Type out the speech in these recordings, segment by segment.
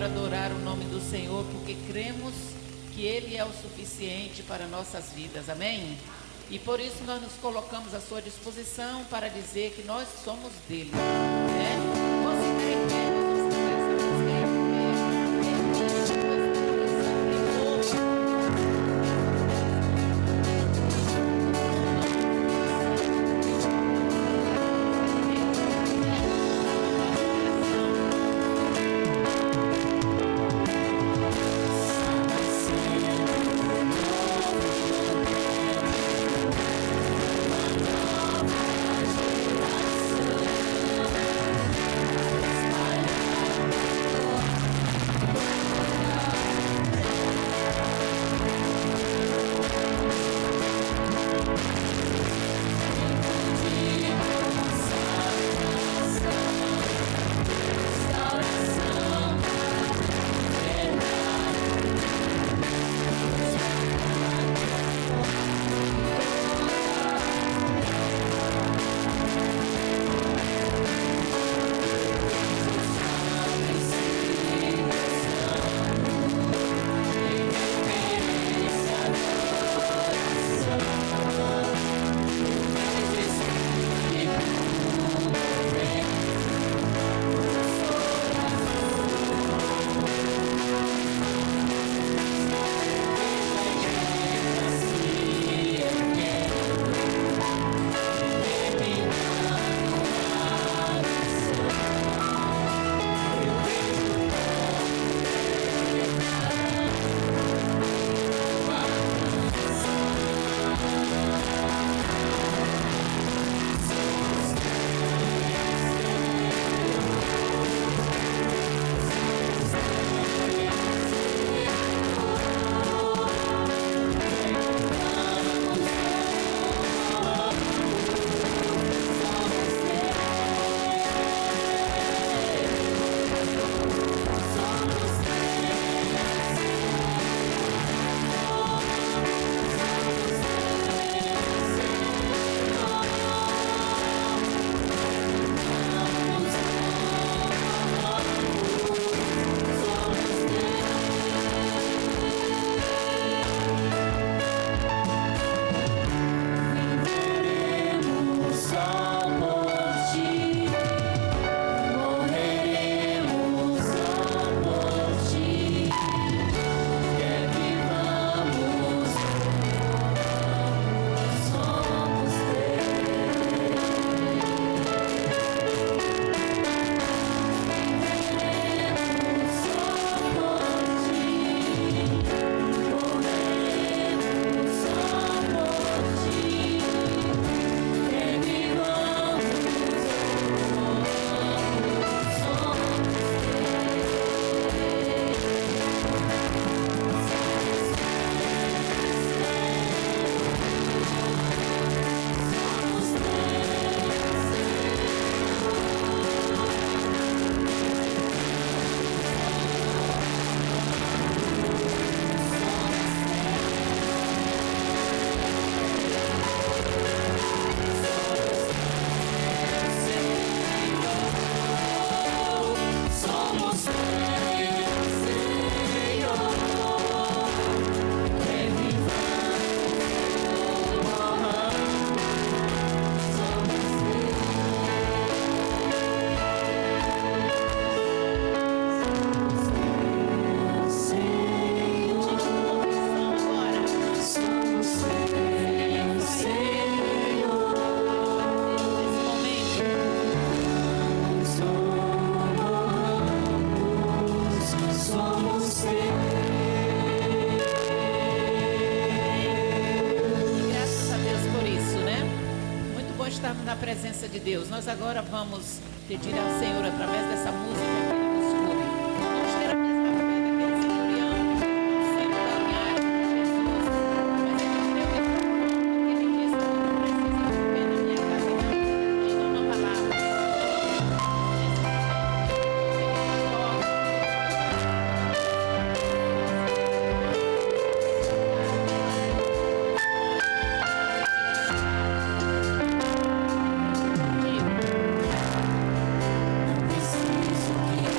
para adorar o nome do Senhor, porque cremos que Ele é o suficiente para nossas vidas, amém? E por isso nós nos colocamos à sua disposição para dizer que nós somos dele, né? Você crê em pé, nós vamos cantar essa música em presença de Deus. Nós agora vamos pedir ao Senhor através dessa música que Ele nos cure. Vamos ter a mesma fé daquele centurião, sempre caminhar com Jesus, mas ele disse: não precisa de fé na minha casa, não. Diga uma palavra. Preciso que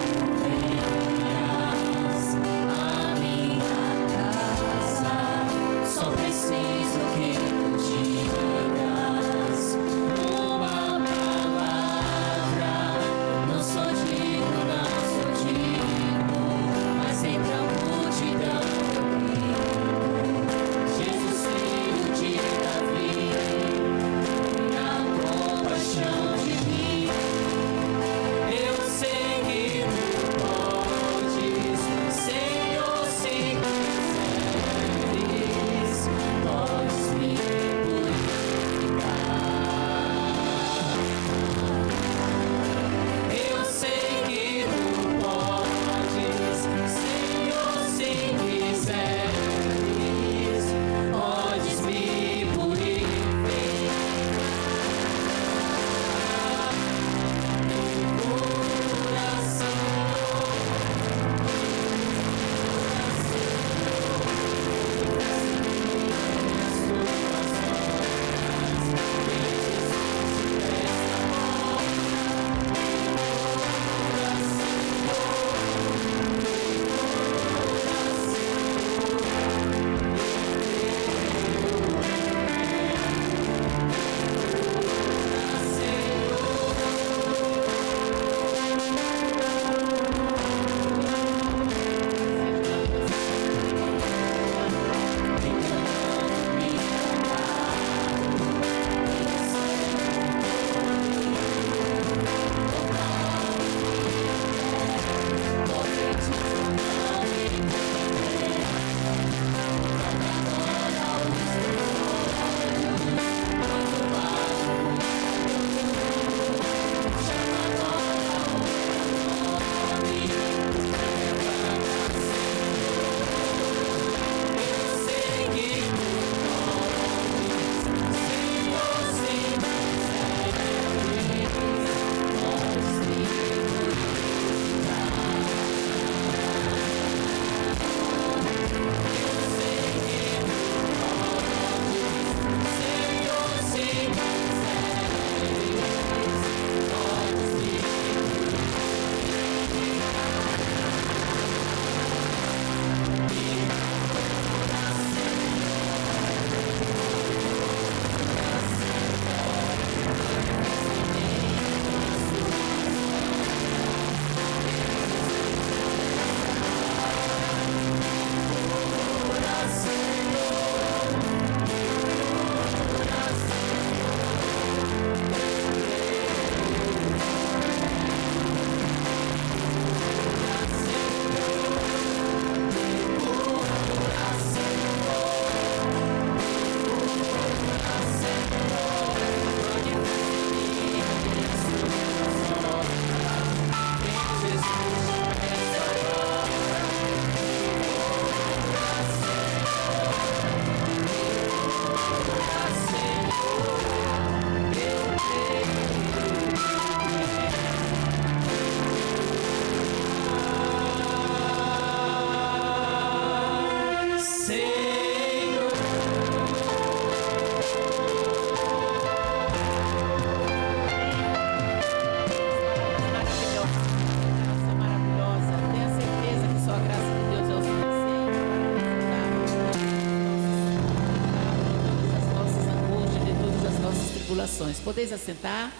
tribulações. Podeis assentar.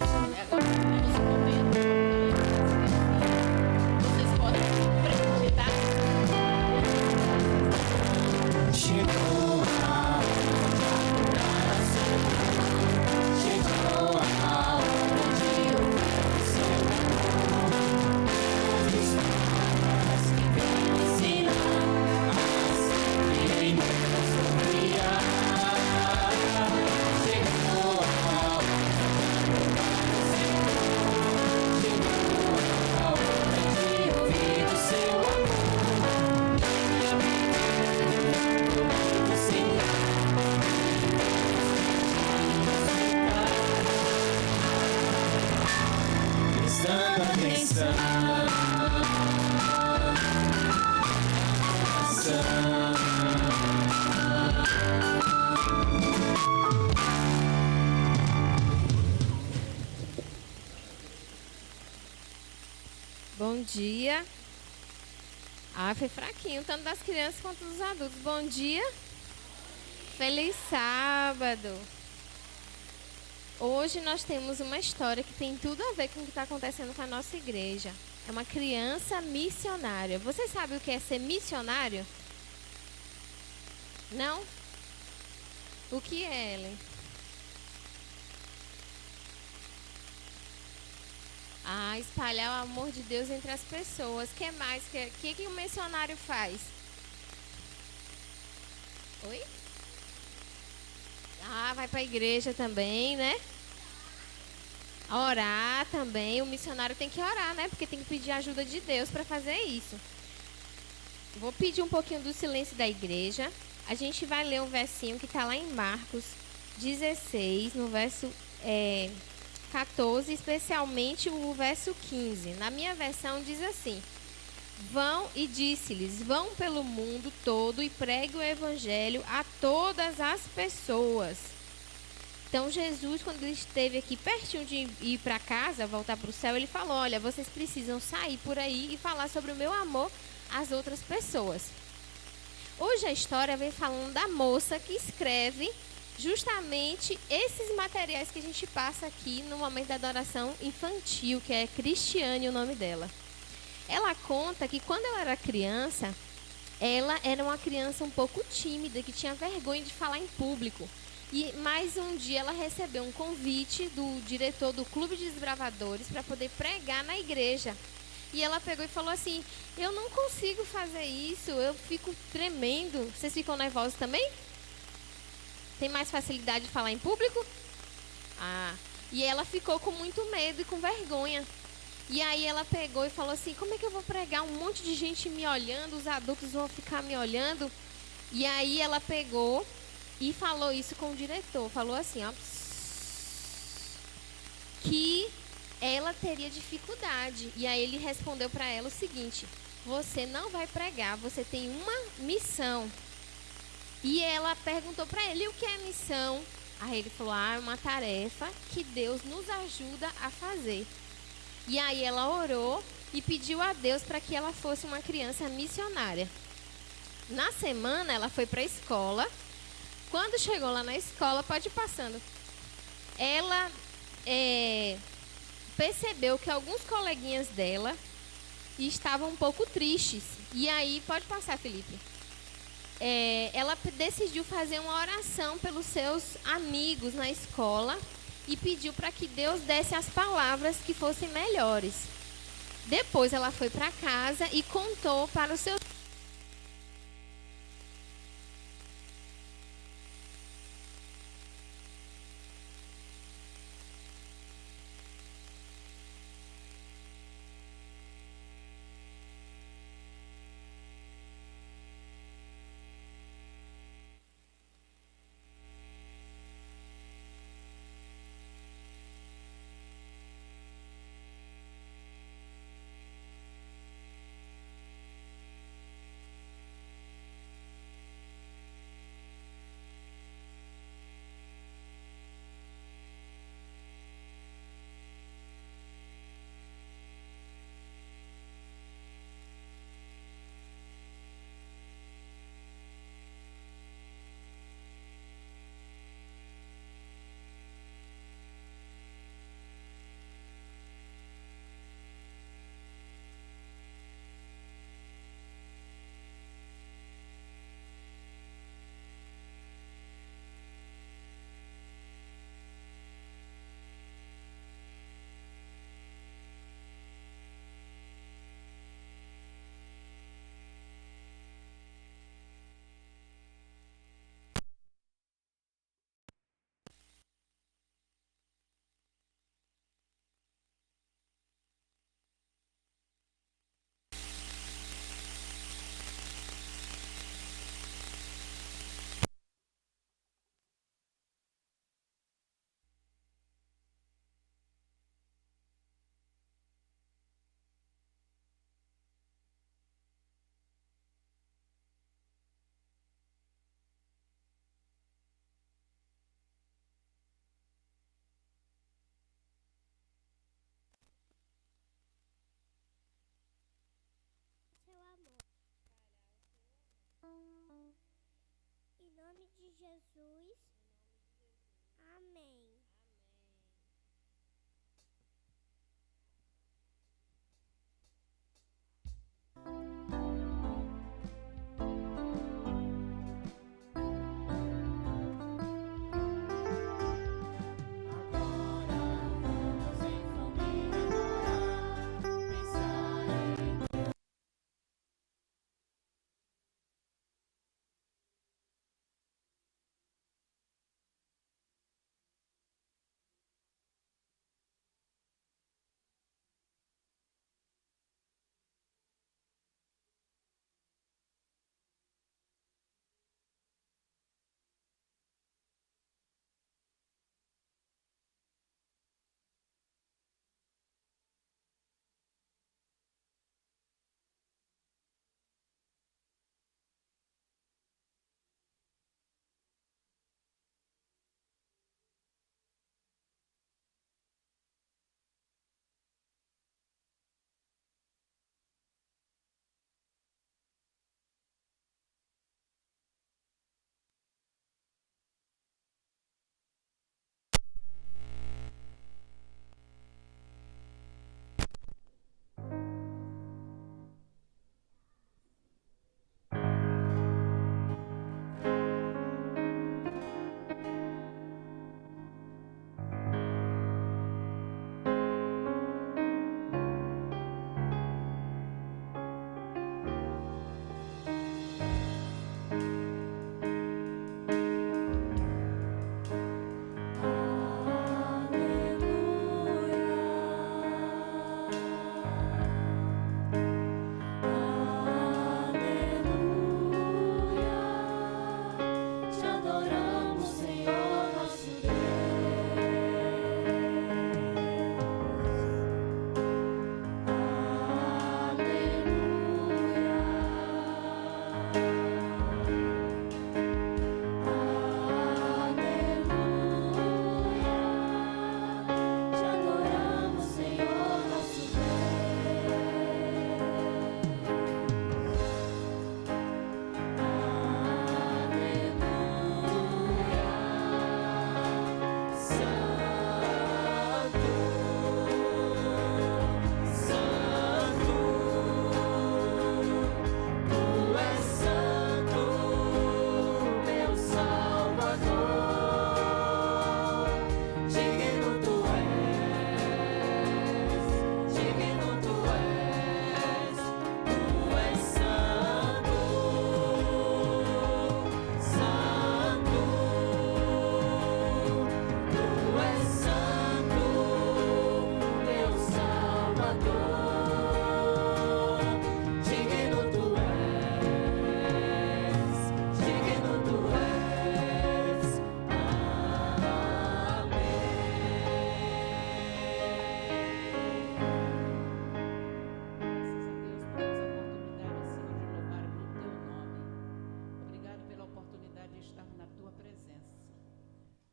Agora temos um momento. Vocês podem projetar. Chegou a hora, chegou a hora de ouvir o seu amor. As palavras que vem ensinar a sempre em Deus confiar. Chegou a hora. Prestando atenção. Bom dia. Foi fraquinho, tanto das crianças quanto dos adultos. Bom dia. Feliz sábado. Hoje nós temos uma história que tem tudo a ver com o que está acontecendo com a nossa igreja. É uma criança missionária. Você sabe o que é ser missionário? Não? O que é, Ellen? Espalhar o amor de Deus entre as pessoas. O que mais? O que o missionário faz? Oi? Vai para a igreja também, né? Orar também. O missionário tem que orar, né? Porque tem que pedir a ajuda de Deus para fazer isso. Vou pedir um pouquinho do silêncio da igreja. A gente vai ler um versinho que está lá em Marcos 16, no verso 14, especialmente o verso 15. Na minha versão diz assim: Vão e disse-lhes, vão pelo mundo todo e pregue o evangelho a todas as pessoas. Então Jesus, quando ele esteve aqui pertinho de ir para casa, voltar para o céu, ele falou: olha, vocês precisam sair por aí e falar sobre o meu amor às outras pessoas. Hoje a história vem falando da moça que escreve justamente esses materiais que a gente passa aqui no momento da adoração infantil, que é Cristiane o nome dela. Ela conta que quando ela era criança, ela era uma criança um pouco tímida, que tinha vergonha de falar em público. E mais um dia ela recebeu um convite do diretor do Clube de Desbravadores para poder pregar na igreja. E ela pegou e falou assim: eu não consigo fazer isso, eu fico tremendo. Vocês ficam nervosos também? Tem mais facilidade de falar em público? E ela ficou com muito medo e com vergonha. E aí ela pegou e falou assim: como é que eu vou pregar? Um monte de gente me olhando, os adultos vão ficar me olhando. E aí ela pegou e falou isso com o diretor. Falou assim, ó, que ela teria dificuldade. E aí ele respondeu para ela o seguinte: você não vai pregar, você tem uma missão. E ela perguntou para ele: e o que é missão? Aí ele falou: é uma tarefa que Deus nos ajuda a fazer. E aí ela orou e pediu a Deus para que ela fosse uma criança missionária. Na semana ela foi para a escola. Quando chegou lá na escola, pode ir passando, ela percebeu que alguns coleguinhas dela estavam um pouco tristes. E aí, pode passar, Felipe. Ela decidiu fazer uma oração pelos seus amigos na escola e pediu para que Deus desse as palavras que fossem melhores. Depois ela foi para casa e contou para os seus Jesus. Amém.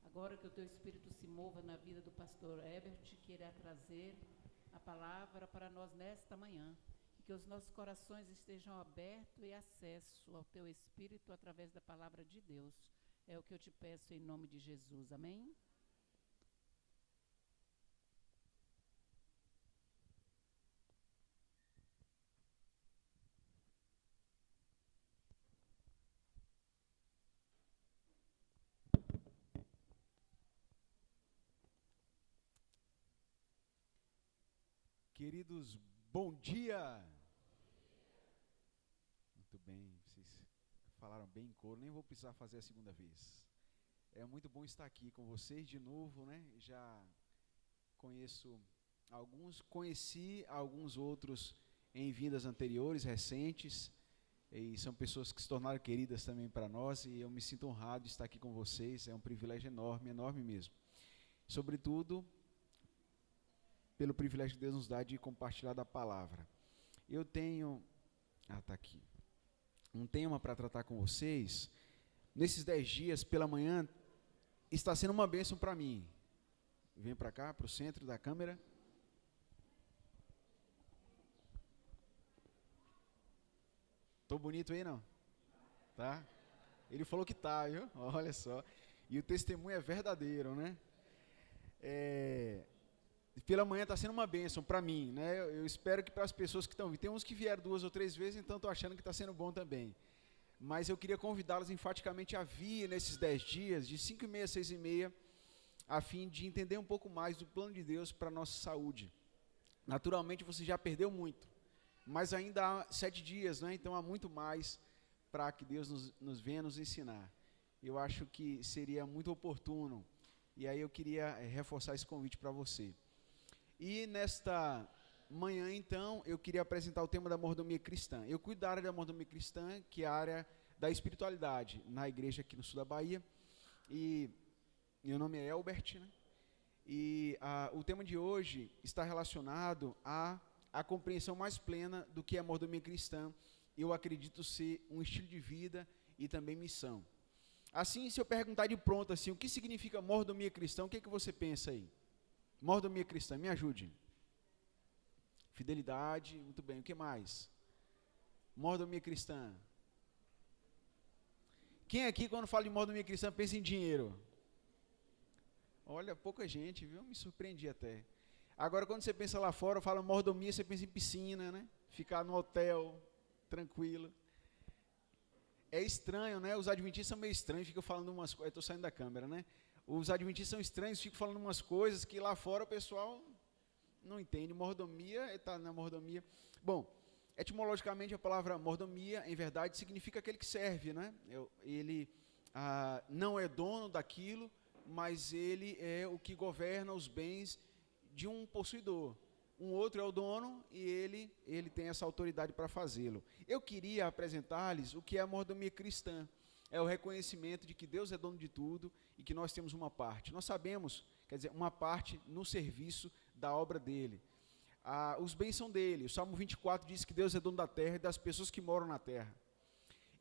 Agora que o teu Espírito se mova na vida do pastor Herbert, que irá trazer a palavra para nós nesta manhã. E que os nossos corações estejam abertos e acesso ao teu Espírito através da palavra de Deus. É o que eu te peço em nome de Jesus. Amém? Queridos, bom dia! Muito bem, vocês falaram bem em coro, nem vou precisar fazer a segunda vez. É muito bom estar aqui com vocês de novo, né? Já conheci alguns outros em vindas anteriores, recentes, e são pessoas que se tornaram queridas também para nós, e eu me sinto honrado de estar aqui com vocês, é um privilégio enorme, enorme mesmo. Sobretudo, pelo privilégio que Deus nos dá de compartilhar da palavra. Eu tenho, está aqui, um tema para tratar com vocês. Nesses 10 dias, pela manhã, está sendo uma bênção para mim. Vem para cá, para o centro da câmera. Estou bonito aí, não? Tá? Ele falou que tá, viu? Olha só. E o testemunho é verdadeiro, né? Pela manhã está sendo uma bênção para mim, né? Eu espero que para as pessoas que estão vindo. Tem uns que vieram 2 ou 3 vezes, então estou achando que está sendo bom também. Mas eu queria convidá-los enfaticamente a vir nesses 10 dias, de 5h30 a 6h30, a fim de entender um pouco mais do plano de Deus para a nossa saúde. Naturalmente você já perdeu muito, mas ainda há 7 dias, né? Então há muito mais para que Deus nos venha nos ensinar. Eu acho que seria muito oportuno, e aí eu queria reforçar esse convite para você. E nesta manhã, então, eu queria apresentar o tema da mordomia cristã. Eu cuido da área da mordomia cristã, que é a área da espiritualidade, na igreja aqui no sul da Bahia. E meu nome é Elbert, né? E o tema de hoje está relacionado à compreensão mais plena do que é a mordomia cristã. Eu acredito ser um estilo de vida e também missão. Assim, se eu perguntar de pronto assim, o que significa mordomia cristã, o que você pensa aí? Mordomia cristã, me ajude. Fidelidade, muito bem, o que mais? Mordomia cristã. Quem aqui, quando fala de mordomia cristã, pensa em dinheiro? Olha, pouca gente, viu? Me surpreendi até. Agora, quando você pensa lá fora, fala mordomia, você pensa em piscina, né? Ficar no hotel, tranquilo. É estranho, né? Os adventistas são meio estranhos, ficam falando umas coisas. Estou saindo da câmera, né? Os adventistas são estranhos, ficam falando umas coisas que lá fora o pessoal não entende. Mordomia, está na mordomia. Bom, etimologicamente a palavra mordomia, em verdade, significa aquele que serve, né? Ele não é dono daquilo, mas ele é o que governa os bens de um possuidor. Um outro é o dono e ele tem essa autoridade para fazê-lo. Eu queria apresentar-lhes o que é a mordomia cristã. É o reconhecimento de que Deus é dono de tudo e que nós temos uma parte. Nós sabemos, quer dizer, uma parte no serviço da obra dele. Os bens são dele. O Salmo 24 diz que Deus é dono da terra e das pessoas que moram na terra.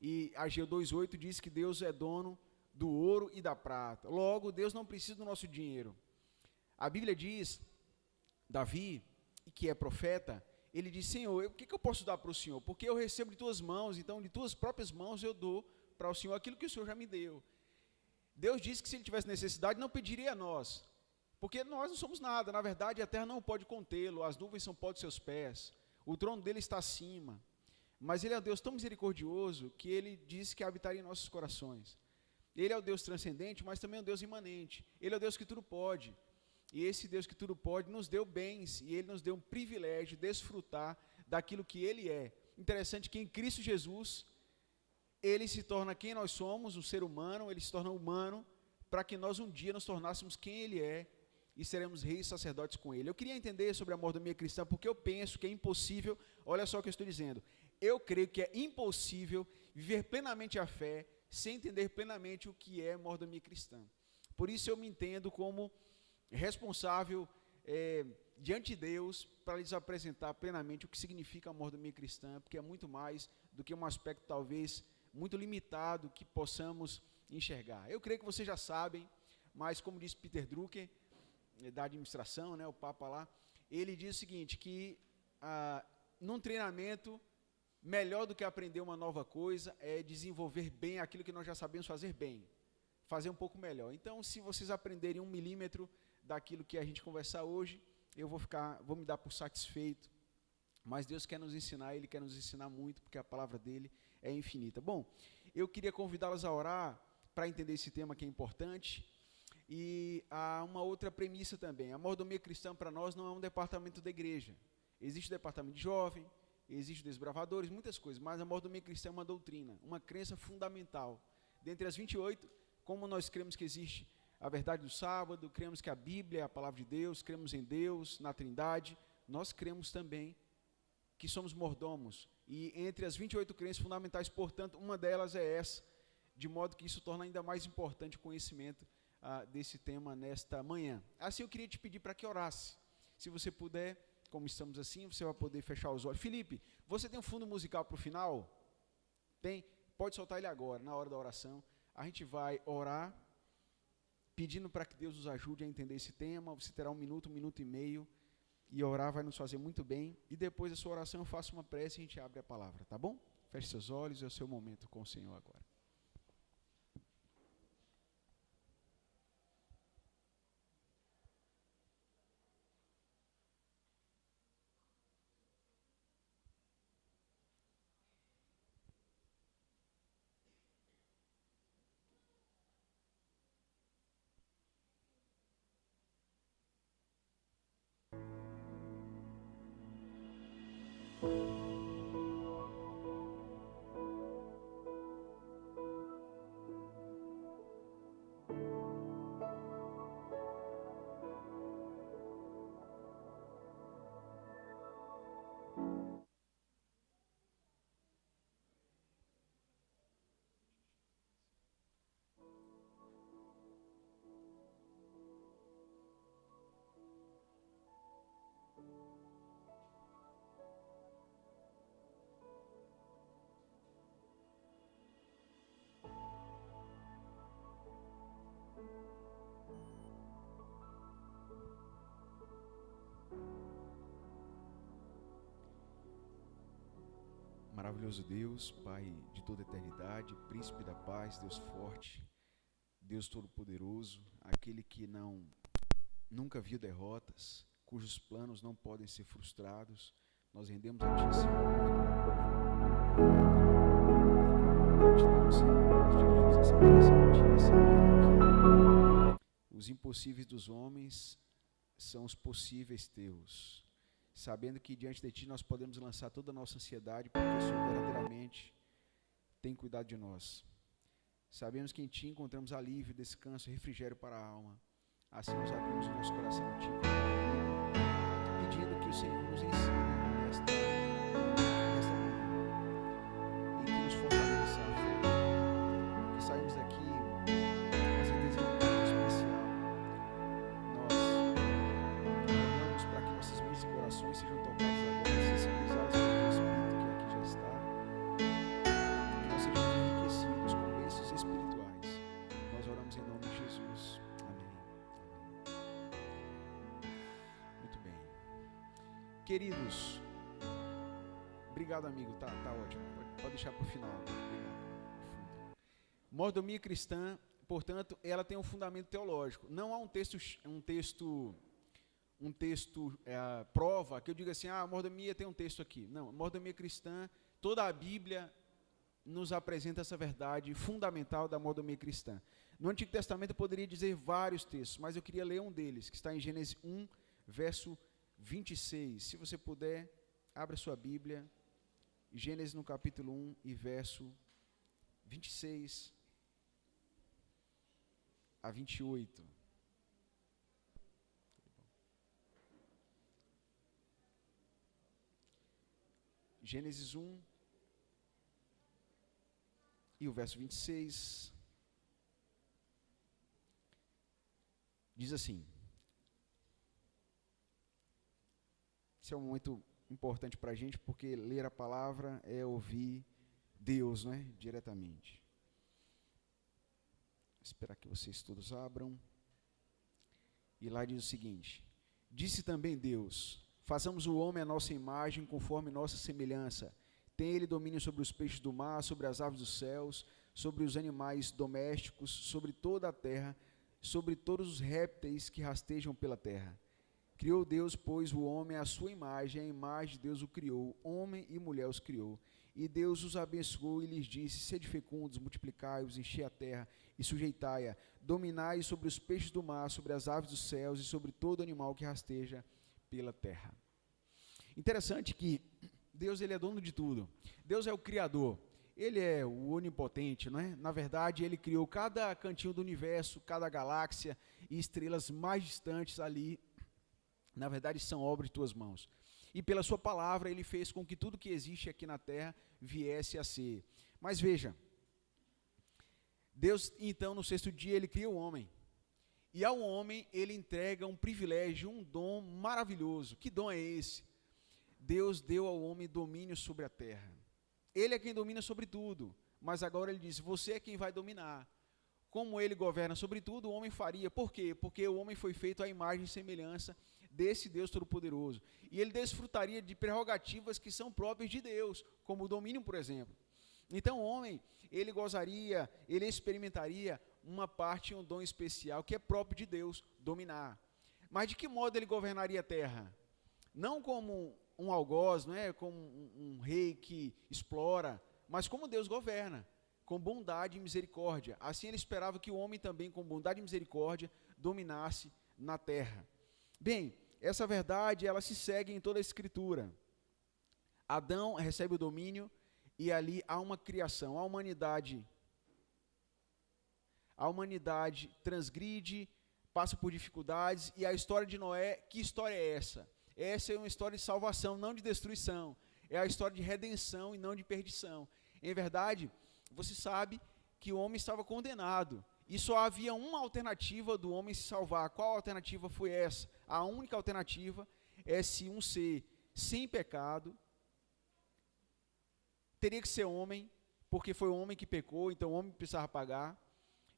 E Ageu 2:8 diz que Deus é dono do ouro e da prata. Logo, Deus não precisa do nosso dinheiro. A Bíblia diz, Davi, que é profeta, ele diz, Senhor, o que eu posso dar para o Senhor? Porque eu recebo de tuas mãos, então de tuas próprias mãos eu dou para o Senhor aquilo que o Senhor já me deu. Deus disse que se ele tivesse necessidade, não pediria a nós, porque nós não somos nada. Na verdade, a terra não pode contê-lo, as nuvens são pó de seus pés, o trono dele está acima. Mas ele é um Deus tão misericordioso que ele disse que habitaria em nossos corações. Ele é o Deus transcendente, mas também é um Deus imanente. Ele é o Deus que tudo pode. E esse Deus que tudo pode nos deu bens, e ele nos deu um privilégio de desfrutar daquilo que ele é. Interessante que em Cristo Jesus, ele se torna quem nós somos, um ser humano, ele se torna humano, para que nós um dia nos tornássemos quem ele é, e seremos reis e sacerdotes com ele. Eu queria entender sobre a mordomia cristã, porque eu penso que é impossível, olha só o que eu estou dizendo, eu creio que é impossível viver plenamente a fé, sem entender plenamente o que é mordomia cristã. Por isso eu me entendo como responsável diante de Deus para lhes apresentar plenamente o que significa a mordomia cristã, porque é muito mais do que um aspecto talvez muito limitado que possamos enxergar. Eu creio que vocês já sabem, mas como disse Peter Drucker, da administração, né, o Papa lá, ele diz o seguinte, que num treinamento, melhor do que aprender uma nova coisa é desenvolver bem aquilo que nós já sabemos fazer bem, fazer um pouco melhor. Então, se vocês aprenderem 1 milímetro daquilo que a gente conversar hoje, eu vou me dar por satisfeito. Mas Deus quer nos ensinar, Ele quer nos ensinar muito, porque a palavra dEle é infinita. Bom, eu queria convidá-los a orar para entender esse tema que é importante. E há uma outra premissa também. A mordomia cristã para nós não é um departamento da igreja. Existe o departamento de jovem, existe o desbravadores, muitas coisas, mas a mordomia cristã é uma doutrina, uma crença fundamental. Dentre as 28, como nós cremos que existe a verdade do sábado, cremos que a Bíblia é a palavra de Deus, cremos em Deus, na Trindade, nós cremos também que somos mordomos. E entre as 28 crenças fundamentais, portanto, uma delas é essa, de modo que isso torna ainda mais importante o conhecimento desse tema nesta manhã. Assim, eu queria te pedir para que orasse. Se você puder, como estamos assim, você vai poder fechar os olhos. Felipe, você tem um fundo musical para o final? Tem? Pode soltar ele agora, na hora da oração. A gente vai orar, pedindo para que Deus nos ajude a entender esse tema. Você terá 1 minuto, 1 minuto e meio, e orar vai nos fazer muito bem. E depois da sua oração eu faço uma prece e a gente abre a palavra, tá bom? Feche seus olhos, é o seu momento com o Senhor agora. Maravilhoso Deus, Pai de toda a eternidade, Príncipe da paz, Deus forte, Deus todo-poderoso, aquele que nunca viu derrotas, cujos planos não podem ser frustrados, nós rendemos a Ti, Senhor, gratidão, Senhor, nós dirigimos essa bênção a Ti, sabendo que os impossíveis dos homens são os possíveis Teus, sabendo que diante de Ti nós podemos lançar toda a nossa ansiedade, porque o Senhor verdadeiramente tem cuidado de nós. Sabemos que em Ti encontramos alívio, descanso, refrigério para a alma. Assim nós abrimos o nosso coração a Ti, pedindo que o Senhor nos ensine nesta manhã e que nos fortaleça a fé, que saímos daqui com a certeza de um ponto especial. Nós oramos para que nossas mentes e corações sejam tocados agora, sensibilizados pelo Teu Espírito que aqui já está, que nós sejamos enriquecidos com bênçãos espirituais. Nós oramos em nome de Jesus. Amém. Muito bem. Queridos, obrigado, amigo, tá ótimo, pode deixar para o final. Obrigado. Mordomia cristã, portanto, ela tem um fundamento teológico. Não há um texto prova que eu diga assim, mordomia tem um texto aqui. Não, mordomia cristã, toda a Bíblia nos apresenta essa verdade fundamental da mordomia cristã. No Antigo Testamento eu poderia dizer vários textos, mas eu queria ler um deles, que está em Gênesis 1, verso 26. Se você puder, abra sua Bíblia, Gênesis no capítulo 1 e verso 26 a 28. Gênesis 1 e o verso 26 diz assim. Esse é um momento importante para a gente, porque ler a palavra é ouvir Deus, né, diretamente. Vou esperar que vocês todos abram. E lá diz o seguinte: disse também Deus: façamos o homem à nossa imagem, conforme nossa semelhança. Tem ele domínio sobre os peixes do mar, sobre as aves dos céus, sobre os animais domésticos, sobre toda a terra, sobre todos os répteis que rastejam pela terra. Criou Deus, pois, o homem à sua imagem, a imagem de Deus o criou, homem e mulher os criou. E Deus os abençoou e lhes disse: sede fecundos, multiplicai-vos, enchei a terra e sujeitai-a, dominai sobre os peixes do mar, sobre as aves dos céus e sobre todo animal que rasteja pela terra. Interessante que Deus, ele é dono de tudo. Deus é o Criador. Ele é o onipotente, não é? Na verdade, ele criou cada cantinho do universo, cada galáxia e estrelas mais distantes ali. Na verdade, são obra de tuas mãos. E pela sua palavra, ele fez com que tudo que existe aqui na terra viesse a ser. Mas veja, Deus, então, no sexto dia, ele cria o homem. E ao homem, ele entrega um privilégio, um dom maravilhoso. Que dom é esse? Deus deu ao homem domínio sobre a terra. Ele é quem domina sobre tudo. Mas agora ele diz: você é quem vai dominar. Como ele governa sobre tudo, o homem faria. Por quê? Porque o homem foi feito à imagem e semelhança desse Deus Todo-Poderoso. E ele desfrutaria de prerrogativas que são próprias de Deus, como o domínio, por exemplo. Então o homem, ele gozaria, ele experimentaria uma parte, um dom especial que é próprio de Deus, dominar. Mas de que modo ele governaria a terra? Não como um algoz, não é? Como um rei que explora, mas como Deus governa, com bondade e misericórdia. Assim ele esperava que o homem também, com bondade e misericórdia, dominasse na terra. Bem, essa verdade, ela se segue em toda a Escritura. Adão recebe o domínio e ali há uma criação. A humanidade transgride, passa por dificuldades, e a história de Noé, que história é essa? Essa é uma história de salvação, não de destruição. É a história de redenção e não de perdição. Em verdade, você sabe que o homem estava condenado. E só havia uma alternativa do homem se salvar. Qual alternativa foi essa? A única alternativa é se um ser sem pecado, teria que ser homem, porque foi o homem que pecou, então o homem precisava pagar,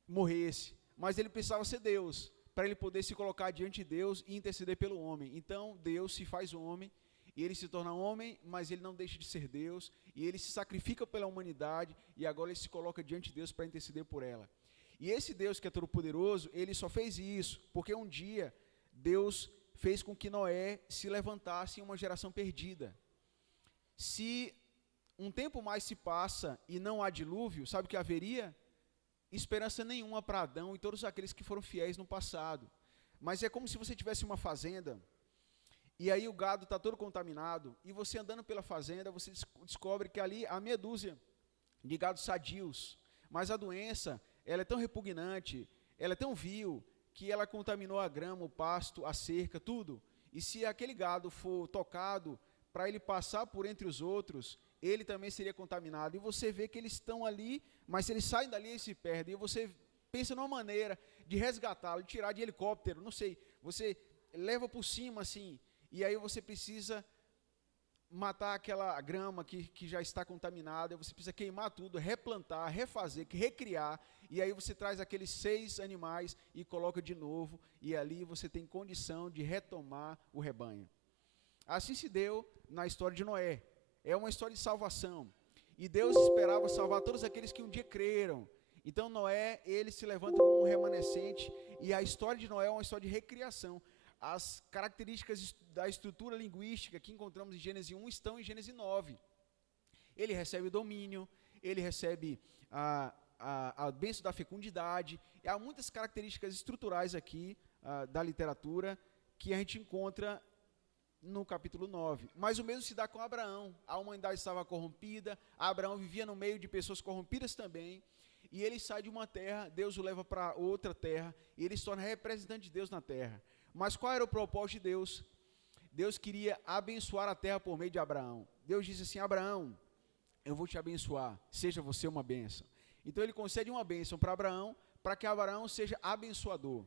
morresse. Mas ele precisava ser Deus, para ele poder se colocar diante de Deus e interceder pelo homem. Então Deus se faz homem e ele se torna homem, mas ele não deixa de ser Deus, e ele se sacrifica pela humanidade, e agora ele se coloca diante de Deus para interceder por ela. E esse Deus que é todo-poderoso, ele só fez isso, porque um dia Deus fez com que Noé se levantasse em uma geração perdida. Se um tempo mais se passa e não há dilúvio, sabe o que haveria? Esperança nenhuma para Adão e todos aqueles que foram fiéis no passado. Mas é como se você tivesse uma fazenda, e aí o gado está todo contaminado, e você andando pela fazenda, você descobre que ali há meia dúzia de gados sadios, mas a doença, ela é tão repugnante, ela é tão vil, que ela contaminou a grama, o pasto, a cerca, tudo. E se aquele gado for tocado, para ele passar por entre os outros, ele também seria contaminado. E você vê que eles estão ali, mas se eles saem dali, eles se perdem. E você pensa numa maneira de resgatá-lo, de tirar de helicóptero, não sei. Você leva por cima, assim, e aí você precisa matar aquela grama que já está contaminada, você precisa queimar tudo, replantar, refazer, recriar, e aí você traz aqueles 6 animais e coloca de novo, e ali você tem condição de retomar o rebanho. Assim se deu na história de Noé. É uma história de salvação. E Deus esperava salvar todos aqueles que um dia creram. Então Noé, ele se levanta como um remanescente, e a história de Noé é uma história de recriação. As características da estrutura linguística que encontramos em Gênesis 1 estão em Gênesis 9. Ele recebe o domínio, ele recebe a bênção da fecundidade. E há muitas características estruturais aqui da literatura que a gente encontra no capítulo 9. Mas o mesmo se dá com Abraão. A humanidade estava corrompida, Abraão vivia no meio de pessoas corrompidas também, e ele sai de uma terra, Deus o leva para outra terra, e ele se torna representante de Deus na terra. Mas qual era o propósito de Deus? Deus queria abençoar a terra por meio de Abraão. Deus disse assim: Abraão, eu vou te abençoar, seja você uma bênção. Então ele concede uma bênção para Abraão, para que Abraão seja abençoador.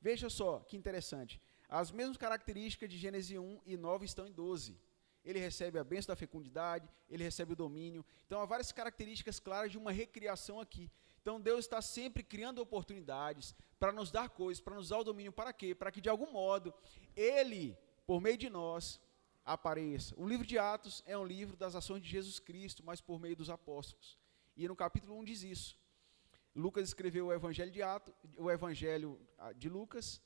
Veja só, que interessante. As mesmas características de Gênesis 1 e 9 estão em 12. Ele recebe a bênção da fecundidade, ele recebe o domínio. Então há várias características claras de uma recriação aqui. Então Deus está sempre criando oportunidades para nos dar coisas, para nos dar o domínio. Para quê? Para que de algum modo Ele, por meio de nós, apareça. O livro de Atos é um livro das ações de Jesus Cristo, mas por meio dos apóstolos. E no capítulo 1 diz isso. Lucas escreveu o Evangelho de Lucas,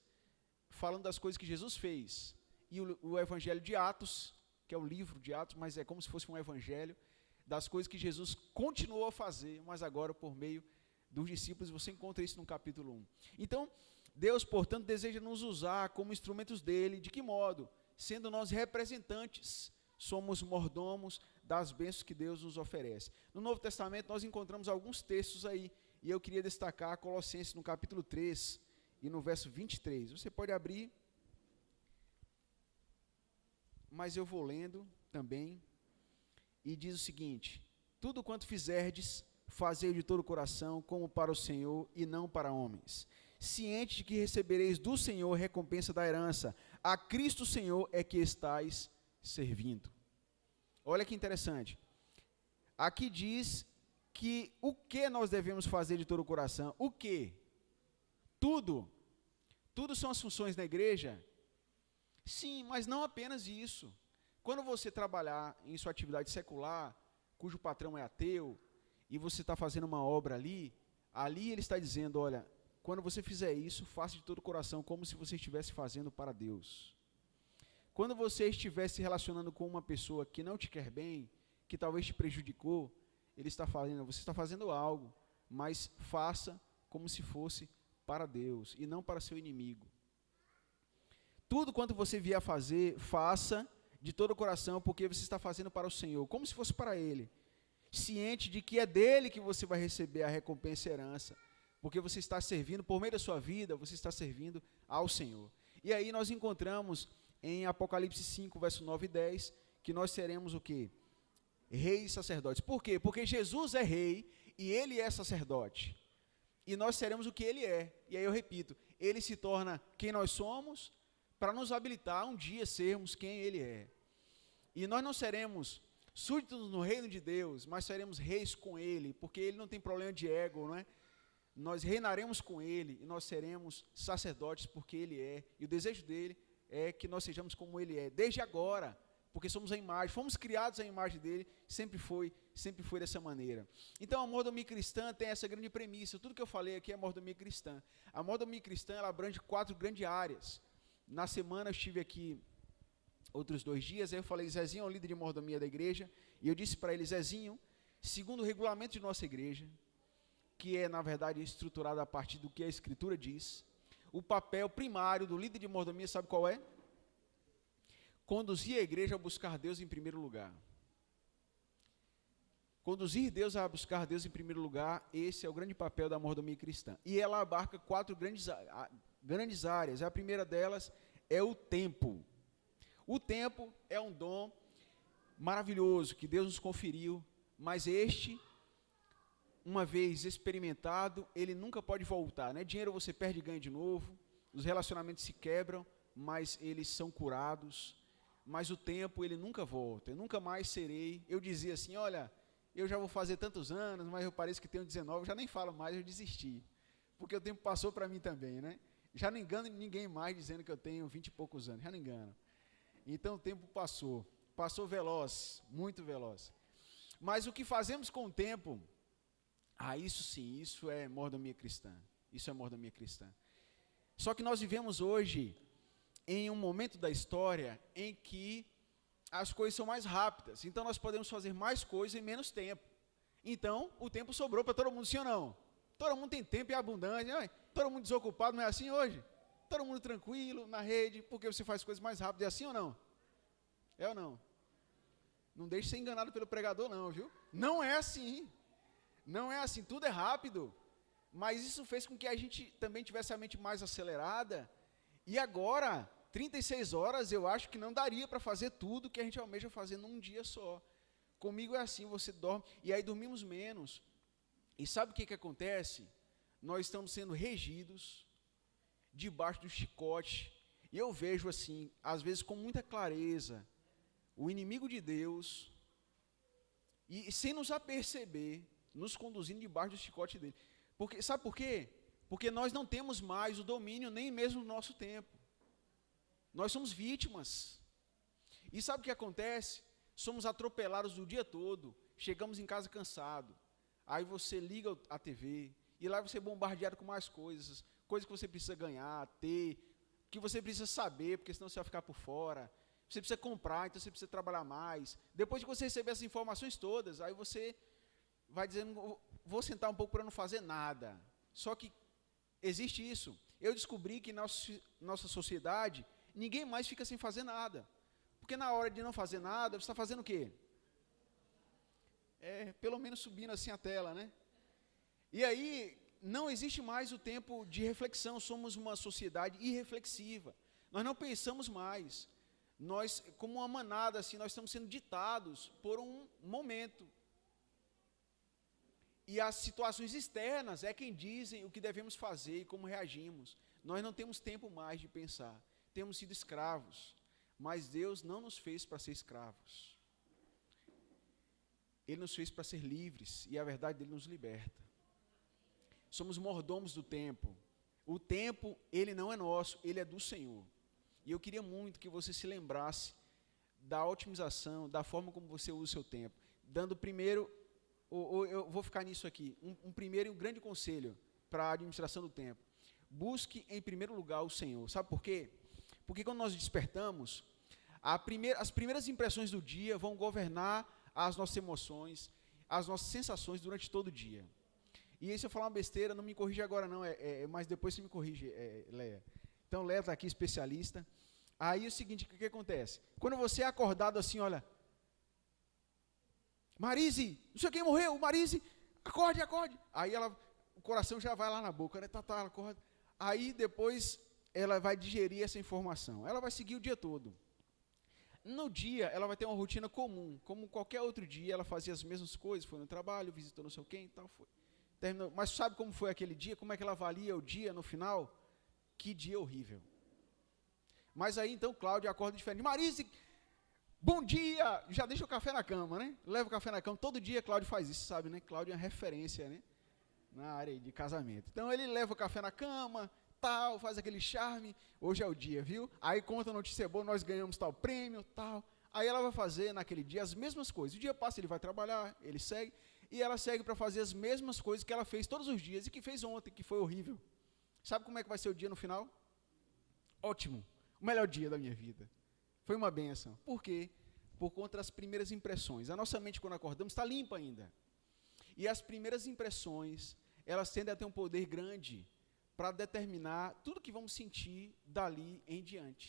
falando das coisas que Jesus fez. E o Evangelho de Atos, que é o livro de Atos, mas é como se fosse um evangelho, das coisas que Jesus continuou a fazer, mas agora por meio dos discípulos. Você encontra isso no capítulo 1. Então, Deus, portanto, deseja nos usar como instrumentos dele. De que modo? Sendo nós representantes, somos mordomos das bênçãos que Deus nos oferece. No Novo Testamento nós encontramos alguns textos aí, e eu queria destacar Colossenses no capítulo 3 e no verso 23. Você pode abrir, mas eu vou lendo também, e diz o seguinte: tudo quanto fizerdes, fazei de todo o coração, como para o Senhor e não para homens, ciente de que recebereis do Senhor recompensa da herança, a Cristo Senhor é que estais servindo. Olha que interessante, aqui diz que o que nós devemos fazer de todo o coração, o que? Tudo são as funções da igreja? Sim, mas não apenas isso. Quando você trabalhar em sua atividade secular, cujo patrão é ateu, e você está fazendo uma obra ali ele está dizendo: olha, quando você fizer isso, faça de todo o coração, como se você estivesse fazendo para Deus. Quando você estiver se relacionando com uma pessoa que não te quer bem, que talvez te prejudicou, você está fazendo algo, mas faça como se fosse para Deus, e não para seu inimigo. Tudo quanto você vier a fazer, faça de todo o coração, porque você está fazendo para o Senhor, como se fosse para Ele, ciente de que é dele que você vai receber a recompensa e a herança, porque você está servindo, por meio da sua vida, você está servindo ao Senhor. E aí nós encontramos em Apocalipse 5, verso 9 e 10, que nós seremos o quê? Reis e sacerdotes. Por quê? Porque Jesus é rei e Ele é sacerdote. E nós seremos o que Ele é. E aí eu repito, Ele se torna quem nós somos, para nos habilitar um dia sermos quem Ele é. E nós não seremos súditos no reino de Deus, mas seremos reis com Ele, porque Ele não tem problema de ego, não é? Nós reinaremos com Ele, e nós seremos sacerdotes porque Ele é. E o desejo dEle é que nós sejamos como Ele é, desde agora, porque somos a imagem, fomos criados à imagem dele, sempre foi dessa maneira. Então a mordomia cristã tem essa grande premissa, tudo que eu falei aqui é mordomia cristã. A mordomia cristã, ela abrange 4 grandes áreas. Na semana eu estive aqui outros 2 dias, aí eu falei, Zezinho é o líder de mordomia da igreja, e eu disse para ele, Zezinho, segundo o regulamento de nossa igreja, que é na verdade estruturado a partir do que a Escritura diz, o papel primário do líder de mordomia, sabe qual é? Conduzir a igreja a buscar Deus em primeiro lugar. Conduzir Deus a buscar Deus em primeiro lugar, esse é o grande papel da mordomia cristã. E ela abarca 4 grandes áreas. A primeira delas é o tempo. O tempo é um dom maravilhoso que Deus nos conferiu, mas uma vez experimentado, ele nunca pode voltar, né? Dinheiro você perde e ganha de novo, os relacionamentos se quebram, mas eles são curados, mas o tempo ele nunca volta, eu nunca mais serei. Eu dizia assim, olha, eu já vou fazer tantos anos, mas eu pareço que tenho 19, eu já nem falo mais, eu desisti, porque o tempo passou para mim também, né? Já não engano ninguém mais dizendo que eu tenho 20 e poucos anos, já não engano. Então o tempo passou veloz, muito veloz. Mas o que fazemos com o tempo, isso sim, isso é mordomia cristã. Isso é mordomia cristã. Só que nós vivemos hoje em um momento da história em que as coisas são mais rápidas. Então nós podemos fazer mais coisas em menos tempo. Então o tempo sobrou para todo mundo, sim ou não? Todo mundo tem tempo e abundância. Todo mundo desocupado, não é assim hoje? Todo mundo tranquilo, na rede, porque você faz coisas mais rápido. É assim ou não? É ou não? Não deixe ser enganado pelo pregador não, viu? Não é assim. Não é assim, tudo é rápido. Mas isso fez com que a gente também tivesse a mente mais acelerada. E agora, 36 horas, eu acho que não daria para fazer tudo que a gente almeja fazer num dia só. Comigo é assim, você dorme, e aí dormimos menos. E sabe o que acontece? Nós estamos sendo regidos debaixo do chicote. E eu vejo assim, às vezes com muita clareza, o inimigo de Deus, e sem nos aperceber, nos conduzindo debaixo do chicote dele. Porque, sabe por quê? Porque nós não temos mais o domínio nem mesmo do nosso tempo. Nós somos vítimas. E sabe o que acontece? Somos atropelados o dia todo, chegamos em casa cansado. Aí você liga a TV, e lá você é bombardeado com mais coisas que você precisa ganhar, ter, que você precisa saber, porque senão você vai ficar por fora. Você precisa comprar, então você precisa trabalhar mais. Depois de você receber essas informações todas, aí você vai dizendo, vou sentar um pouco para não fazer nada. Só que existe isso. Eu descobri que na nossa sociedade, ninguém mais fica sem fazer nada. Porque na hora de não fazer nada, você está fazendo o quê? Pelo menos subindo assim a tela, né? E aí, não existe mais o tempo de reflexão. Somos uma sociedade irreflexiva. Nós não pensamos mais. Nós, como uma manada, assim, nós estamos sendo ditados por um momento. E as situações externas é quem dizem o que devemos fazer e como reagimos. Nós não temos tempo mais de pensar. Temos sido escravos. Mas Deus não nos fez para ser escravos. Ele nos fez para ser livres. E a verdade dele nos liberta. Somos mordomos do tempo. O tempo, ele não é nosso, ele é do Senhor. E eu queria muito que você se lembrasse da otimização, da forma como você usa o seu tempo. Dando primeiro, eu vou ficar nisso aqui, um primeiro e um grande conselho para a administração do tempo. Busque em primeiro lugar o Senhor. Sabe por quê? Porque quando nós despertamos, as primeiras impressões do dia vão governar as nossas emoções, as nossas sensações durante todo o dia. E aí, se eu falar uma besteira, não me corrija agora não, mas depois você me corrige, Leia. Então, Leia está aqui, especialista. Aí é o seguinte, o que acontece? Quando você é acordado assim, olha, Marise, não sei quem morreu, Marise, acorde. Aí o coração já vai lá na boca, né? Ela acorda. Aí depois ela vai digerir essa informação. Ela vai seguir o dia todo. No dia, ela vai ter uma rotina comum, como qualquer outro dia, ela fazia as mesmas coisas, foi no trabalho, visitou não sei quem e tal, foi. Terminou. Mas sabe como foi aquele dia? Como é que ela avalia o dia no final? Que dia horrível. Mas aí então Cláudia acorda diferente. Marise, bom dia! Já deixa o café na cama, né? Leva o café na cama. Todo dia Cláudio faz isso, sabe, né? Cláudio é uma referência, né? Na área de casamento. Então ele leva o café na cama, tal, faz aquele charme, hoje é o dia, viu? Aí conta a notícia boa, nós ganhamos tal prêmio, tal. Aí ela vai fazer naquele dia as mesmas coisas. O dia passa, ele vai trabalhar, ele segue, e ela segue para fazer as mesmas coisas que ela fez todos os dias e que fez ontem, que foi horrível. Sabe como é que vai ser o dia no final? Ótimo, o melhor dia da minha vida. Foi uma bênção. Por quê? Por conta das primeiras impressões. A nossa mente, quando acordamos, está limpa ainda. E as primeiras impressões, elas tendem a ter um poder grande para determinar tudo que vamos sentir dali em diante.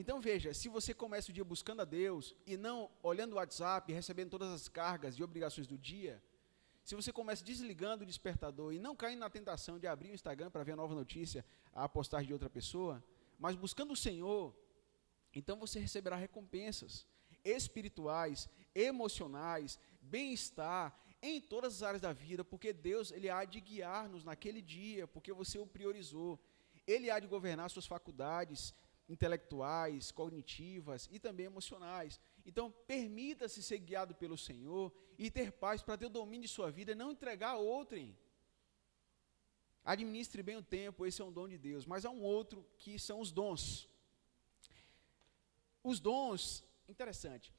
Então veja, se você começa o dia buscando a Deus e não olhando o WhatsApp, recebendo todas as cargas e obrigações do dia, se você começa desligando o despertador e não caindo na tentação de abrir o Instagram para ver a nova notícia, a postagem de outra pessoa, mas buscando o Senhor, então você receberá recompensas espirituais, emocionais, bem-estar em todas as áreas da vida, porque Deus, Ele há de guiar-nos naquele dia, porque você o priorizou. Ele há de governar suas faculdades intelectuais, cognitivas e também emocionais. Então, permita-se ser guiado pelo Senhor e ter paz para ter o domínio de sua vida e não entregar a outrem. Administre bem o tempo, esse é um dom de Deus. Mas há um outro que são os dons. Os dons, interessante.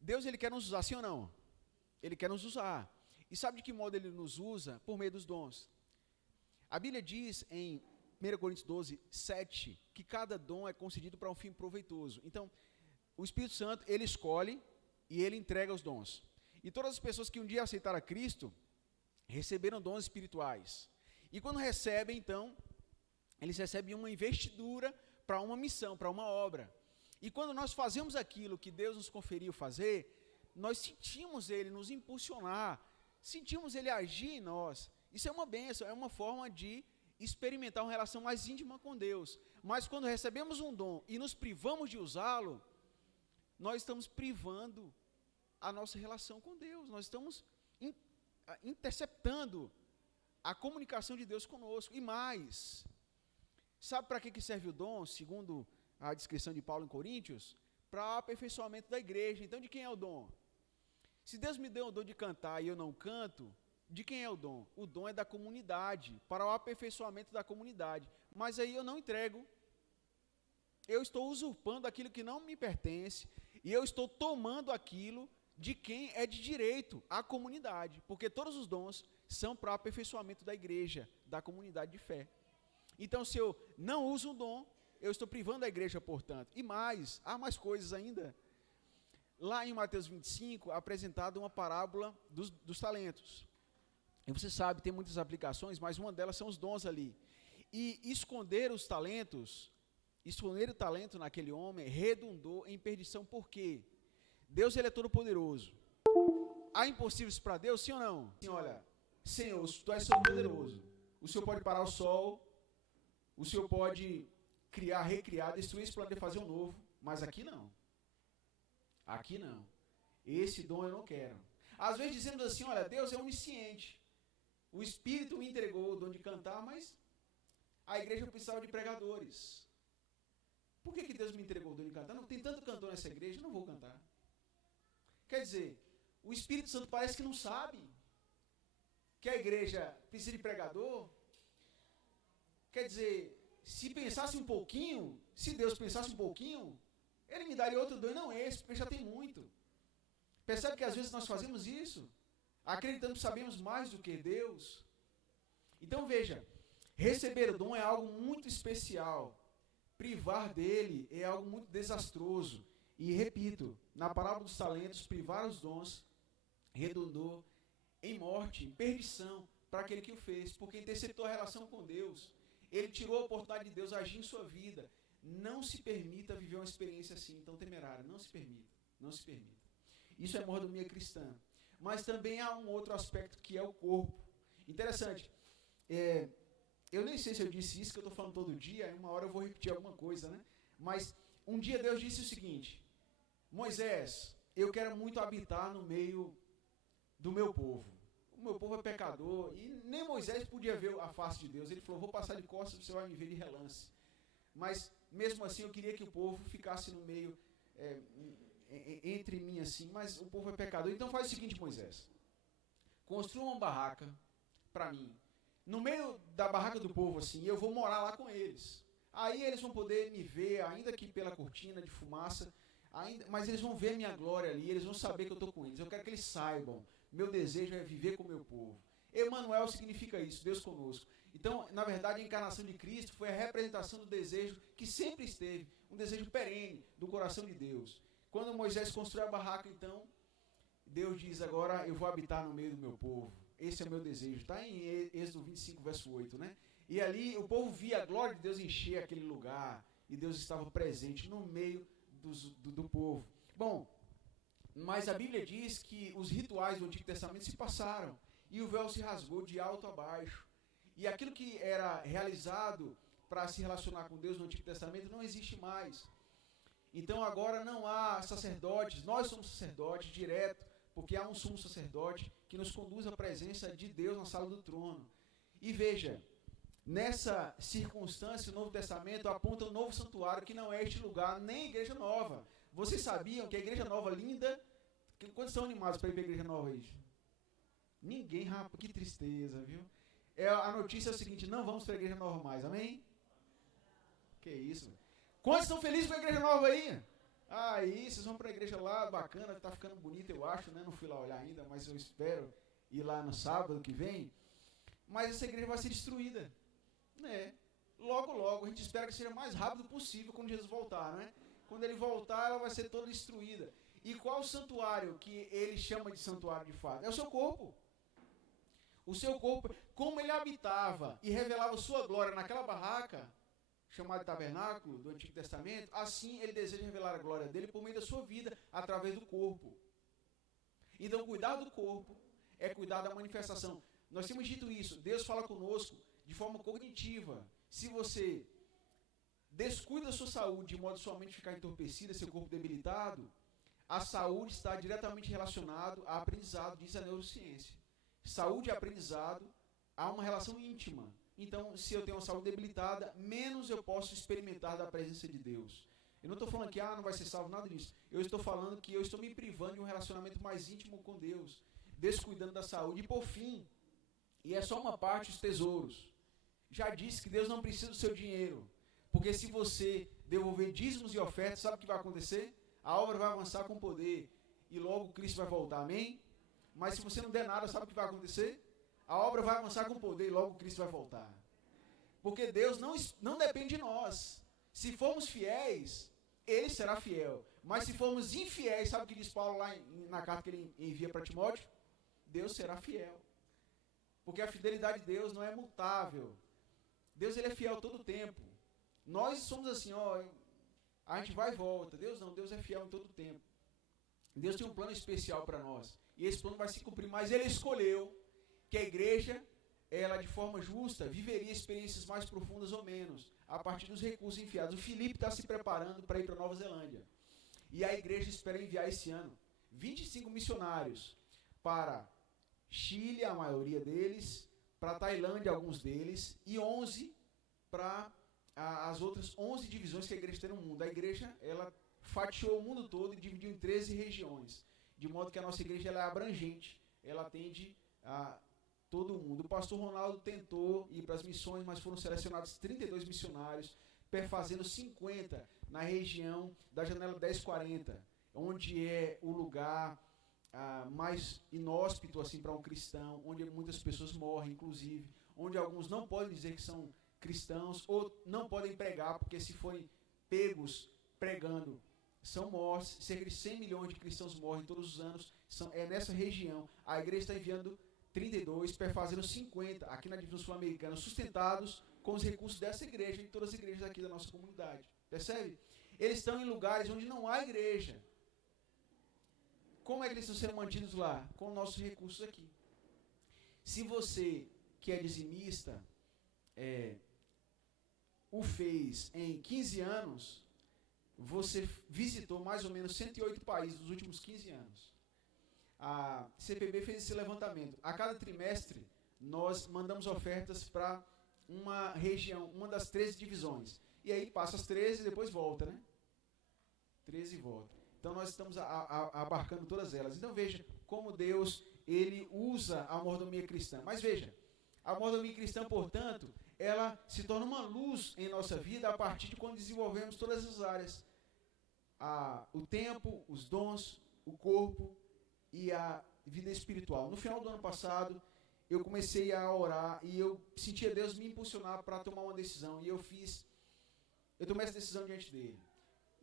Deus, Ele quer nos usar, sim ou não? Ele quer nos usar. E sabe de que modo Ele nos usa? Por meio dos dons. A Bíblia diz em 1 Coríntios 12, 7, que cada dom é concedido para um fim proveitoso. Então, o Espírito Santo, Ele escolhe e Ele entrega os dons. E todas as pessoas que um dia aceitaram a Cristo, receberam dons espirituais. E quando recebem, então, eles recebem uma investidura para uma missão, para uma obra. E quando nós fazemos aquilo que Deus nos conferiu fazer, nós sentimos Ele nos impulsionar, sentimos Ele agir em nós. Isso é uma bênção, é uma forma de experimentar uma relação mais íntima com Deus. Mas quando recebemos um dom e nos privamos de usá-lo, nós estamos privando a nossa relação com Deus. Nós estamos interceptando a comunicação de Deus conosco. E mais, sabe para que serve o dom, segundo a descrição de Paulo em Coríntios? Para aperfeiçoamento da igreja. Então, de quem é o dom? Se Deus me deu o dom de cantar e eu não canto, de quem é o dom? O dom é da comunidade, para o aperfeiçoamento da comunidade. Mas aí eu não entrego. Eu estou usurpando aquilo que não me pertence e eu estou tomando aquilo de quem é de direito, a comunidade. Porque todos os dons são para o aperfeiçoamento da igreja, da comunidade de fé. Então, se eu não uso um dom, eu estou privando a igreja, portanto. E mais, há mais coisas ainda. Lá em Mateus 25, é apresentada uma parábola dos talentos. E você sabe, tem muitas aplicações, mas uma delas são os dons ali. E esconder o talento naquele homem redundou em perdição. Por quê? Deus, Ele é todo poderoso. Há impossíveis para Deus, sim ou não? Sim, olha, Senhor, Tu és todo poderoso. O Senhor pode parar o sol, o Senhor pode criar, recriar, destruir, explodir, fazer um novo, mas aqui não. Aqui não. Esse dom eu não quero. Às vezes dizemos assim, olha, Deus é onisciente. O Espírito me entregou o dom de cantar, mas a igreja precisava de pregadores. Por que Deus me entregou o dom de cantar? Não tem tanto cantor nessa igreja, eu não vou cantar. Quer dizer, o Espírito Santo parece que não sabe que a igreja precisa de pregador. Quer dizer, se pensasse um pouquinho, se Deus pensasse um pouquinho, Ele me daria outro dom e não esse, porque já tem muito. Percebe que às vezes nós fazemos isso, acreditando que sabemos mais do que Deus. Então veja, receber o dom é algo muito especial. Privar dele é algo muito desastroso. E repito, na parábola dos talentos, privar os dons redundou em morte, em perdição para aquele que o fez, porque interceptou a relação com Deus. Ele tirou a oportunidade de Deus agir em sua vida. Não se permita viver uma experiência assim, tão temerária. Não se permita, não se permita. Isso é mordomia cristã. Mas também há um outro aspecto que é o corpo. Interessante. Eu nem sei se eu disse isso, que eu estou falando todo dia, uma hora eu vou repetir alguma coisa, né? Mas um dia Deus disse o seguinte: Moisés, eu quero muito habitar no meio do meu povo. O meu povo é pecador, e nem Moisés podia ver a face de Deus. Ele falou, vou passar de costas, você vai me ver de relance. Mas, mesmo assim, eu queria que o povo ficasse no meio, entre mim assim, mas o povo é pecador. Então faz o seguinte, Moisés, construa uma barraca para mim, no meio da barraca do povo, assim, eu vou morar lá com eles. Aí eles vão poder me ver, ainda que pela cortina de fumaça, mas eles vão ver minha glória ali, eles vão saber que eu estou com eles. Eu quero que eles saibam, meu desejo é viver com o meu povo. Emmanuel significa isso, Deus conosco. Então, na verdade, a encarnação de Cristo foi a representação do desejo que sempre esteve, um desejo perene do coração de Deus. Quando Moisés construiu a barraca, então, Deus diz, agora eu vou habitar no meio do meu povo. Esse é o meu desejo. Está em Êxodo 25, verso 8, né? E ali o povo via a glória de Deus encher aquele lugar, e Deus estava presente no meio do povo. Bom, mas a Bíblia diz que os rituais do Antigo Testamento se passaram, e o véu se rasgou de alto a baixo. E aquilo que era realizado para se relacionar com Deus no Antigo Testamento não existe mais. Então agora não há sacerdotes, nós somos sacerdotes direto, porque há um sumo sacerdote que nos conduz à presença de Deus na sala do trono. E veja, nessa circunstância o Novo Testamento aponta um novo santuário que não é este lugar, nem a Igreja Nova. Vocês sabiam que a Igreja Nova linda, quantos estão animados para ir para a Igreja Nova aí? Ninguém, rapaz, que tristeza, viu? A notícia é o seguinte, não vamos para a Igreja Nova mais, amém? Que isso? Quantos estão felizes com a Igreja Nova aí? Aí, vocês vão para a igreja lá, bacana, está ficando bonita, eu acho, né? Não fui lá olhar ainda, mas eu espero ir lá no sábado que vem. Mas essa igreja vai ser destruída, né? Logo, logo, a gente espera que seja o mais rápido possível quando Jesus voltar, né? Quando ele voltar, ela vai ser toda destruída. E qual o santuário que ele chama de santuário de fato? É o seu corpo. O seu corpo, como ele habitava e revelava sua glória naquela barraca, chamado tabernáculo do Antigo Testamento, assim ele deseja revelar a glória dele por meio da sua vida, através do corpo. Então, cuidar do corpo é cuidar da manifestação. Nós temos dito isso, Deus fala conosco de forma cognitiva. Se você descuida da sua saúde de modo a sua mente ficar entorpecida, seu corpo debilitado, a saúde está diretamente relacionada a aprendizado, diz a neurociência. Saúde e aprendizado há uma relação íntima. Então, se eu tenho uma saúde debilitada, menos eu posso experimentar da presença de Deus. Eu não estou falando que não vai ser salvo, nada disso. Eu estou falando que eu estou me privando de um relacionamento mais íntimo com Deus, descuidando da saúde. E por fim, e é só uma parte, os tesouros. Já disse que Deus não precisa do seu dinheiro, porque se você devolver dízimos e ofertas, sabe o que vai acontecer? A obra vai avançar com poder e logo Cristo vai voltar, amém? Mas se você não der nada, sabe o que vai acontecer? A obra vai avançar com poder e logo Cristo vai voltar. Porque Deus não depende de nós. Se formos fiéis, Ele será fiel. Mas se formos infiéis, sabe o que diz Paulo lá na carta que ele envia para Timóteo? Deus será fiel. Porque a fidelidade de Deus não é mutável. Deus ele é fiel todo o tempo. Nós somos assim, a gente vai e volta. Deus não, Deus é fiel em todo o tempo. Deus tem um plano especial para nós. E esse plano vai se cumprir, mas Ele escolheu que a igreja, ela de forma justa, viveria experiências mais profundas ou menos, a partir dos recursos enfiados. O Felipe está se preparando para ir para Nova Zelândia. E a igreja espera enviar esse ano 25 missionários para Chile, a maioria deles, para Tailândia, alguns deles, e 11 para as outras 11 divisões que a igreja tem no mundo. A igreja, ela fatiou o mundo todo e dividiu em 13 regiões, de modo que a nossa igreja ela é abrangente, ela atende a todo mundo. O pastor Ronaldo tentou ir para as missões, mas foram selecionados 32 missionários, perfazendo 50 na região da janela 1040, onde é o lugar mais inóspito assim, para um cristão, onde muitas pessoas morrem, inclusive, onde alguns não podem dizer que são cristãos, ou não podem pregar, porque se forem pegos pregando, são mortos. Cerca de 100 milhões de cristãos morrem todos os anos, é nessa região. A igreja está enviando 32, perfazendo 50 aqui na divisão sul-americana, sustentados com os recursos dessa igreja e de todas as igrejas aqui da nossa comunidade. Percebe? Eles estão em lugares onde não há igreja. Como é que eles estão sendo mantidos lá? Com nossos recursos aqui. Se você, que é dizimista, o fez em 15 anos, você visitou mais ou menos 108 países nos últimos 15 anos. A CPB fez esse levantamento. A cada trimestre, nós mandamos ofertas para uma região, uma das 13 divisões. E aí passa as 13 e depois volta, né? 13 e volta. Então nós estamos abarcando todas elas. Então veja como Deus, ele usa a mordomia cristã. Mas veja, A mordomia cristã, portanto, ela se torna uma luz em nossa vida a partir de quando desenvolvemos todas as áreas. O tempo, os dons, o corpo e a vida espiritual. No final do ano passado, eu comecei a orar e eu sentia Deus me impulsionar para tomar uma decisão. E eu tomei essa decisão diante dele.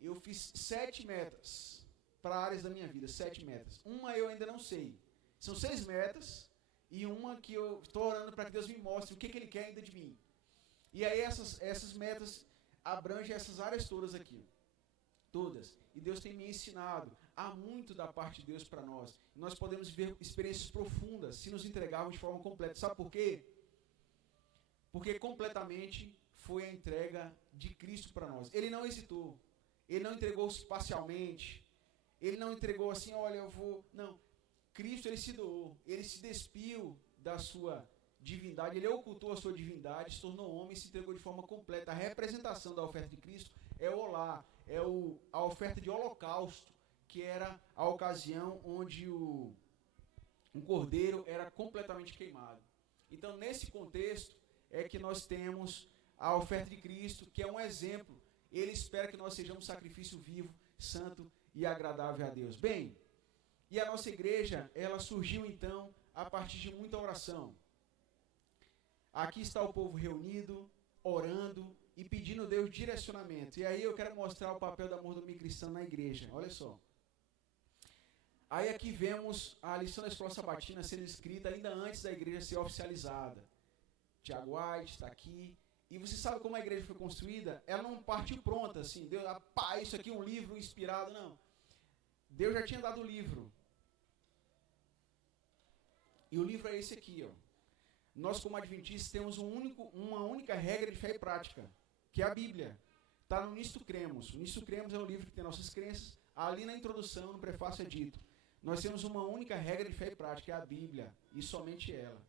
Eu fiz 7 metas para áreas da minha vida, 7 metas. Uma eu ainda não sei. São 6 metas e uma que eu estou orando para que Deus me mostre o que Ele quer ainda de mim. E aí essas metas abrangem essas áreas todas aqui. Todas. E Deus tem me ensinado. Há muito da parte de Deus para nós. Nós podemos viver experiências profundas se nos entregarmos de forma completa. Sabe por quê? Porque completamente foi a entrega de Cristo para nós. Ele não hesitou. Ele não entregou parcialmente. Ele não entregou assim, olha, eu vou... Não. Cristo, ele se doou. Ele se despiu da sua divindade. Ele ocultou a sua divindade, se tornou homem e se entregou de forma completa. A representação da oferta de Cristo é o olá, é a oferta de holocausto, que era a ocasião onde um cordeiro era completamente queimado. Então, nesse contexto, é que nós temos a oferta de Cristo, que é um exemplo. Ele espera que nós sejamos sacrifício vivo, santo e agradável a Deus. Bem, e a nossa igreja, ela surgiu então a partir de muita oração. Aqui está o povo reunido, orando e pedindo a Deus direcionamento. E aí eu quero mostrar o papel da mordomia cristã na igreja. Olha só. Aí aqui vemos a lição da escola sabatina sendo escrita ainda antes da igreja ser oficializada. Tiago White está aqui. E você sabe como a igreja foi construída? Ela não partiu pronta, assim. Deus, isso aqui é um livro inspirado, não. Deus já tinha dado o livro. E o livro é esse aqui, ó. Nós, como adventistas, temos uma única regra de fé e prática, que é a Bíblia. Está no Nisto Cremos. O Nisto Cremos é um livro que tem nossas crenças. Ali na introdução, no prefácio é dito. Nós temos uma única regra de fé e prática, que é a Bíblia, e somente ela.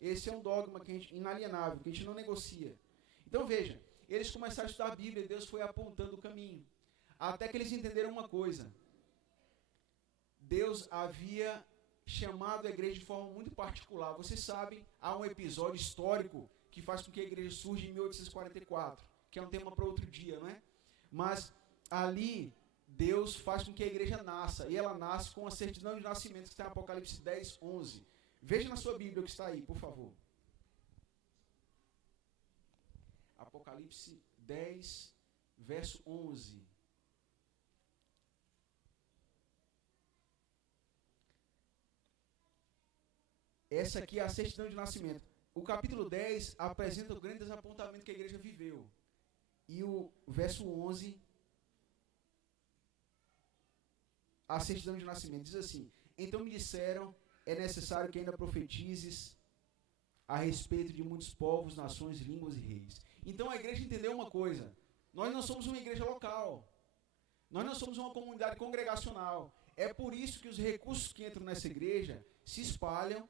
Esse é um dogma que inalienável, que a gente não negocia. Então veja, eles começaram a estudar a Bíblia e Deus foi apontando o caminho. Até que eles entenderam uma coisa. Deus havia chamado a igreja de forma muito particular. Você sabe, há um episódio histórico que faz com que a igreja surja em 1844, que é um tema para outro dia, não é? Mas ali Deus faz com que a igreja nasça, e ela nasce com a certidão de nascimento que está em Apocalipse 10, 11. Veja na sua Bíblia o que está aí, por favor. Apocalipse 10, verso 11. Essa aqui é a certidão de nascimento. O capítulo 10 apresenta o grande desapontamento que a igreja viveu. E o verso 11, a certidão de nascimento, diz assim: então me disseram, é necessário que ainda profetizes a respeito de muitos povos, nações, línguas e reis. Então a igreja entendeu uma coisa: nós não somos uma igreja local, nós não somos uma comunidade congregacional. É por isso que os recursos que entram nessa igreja se espalham,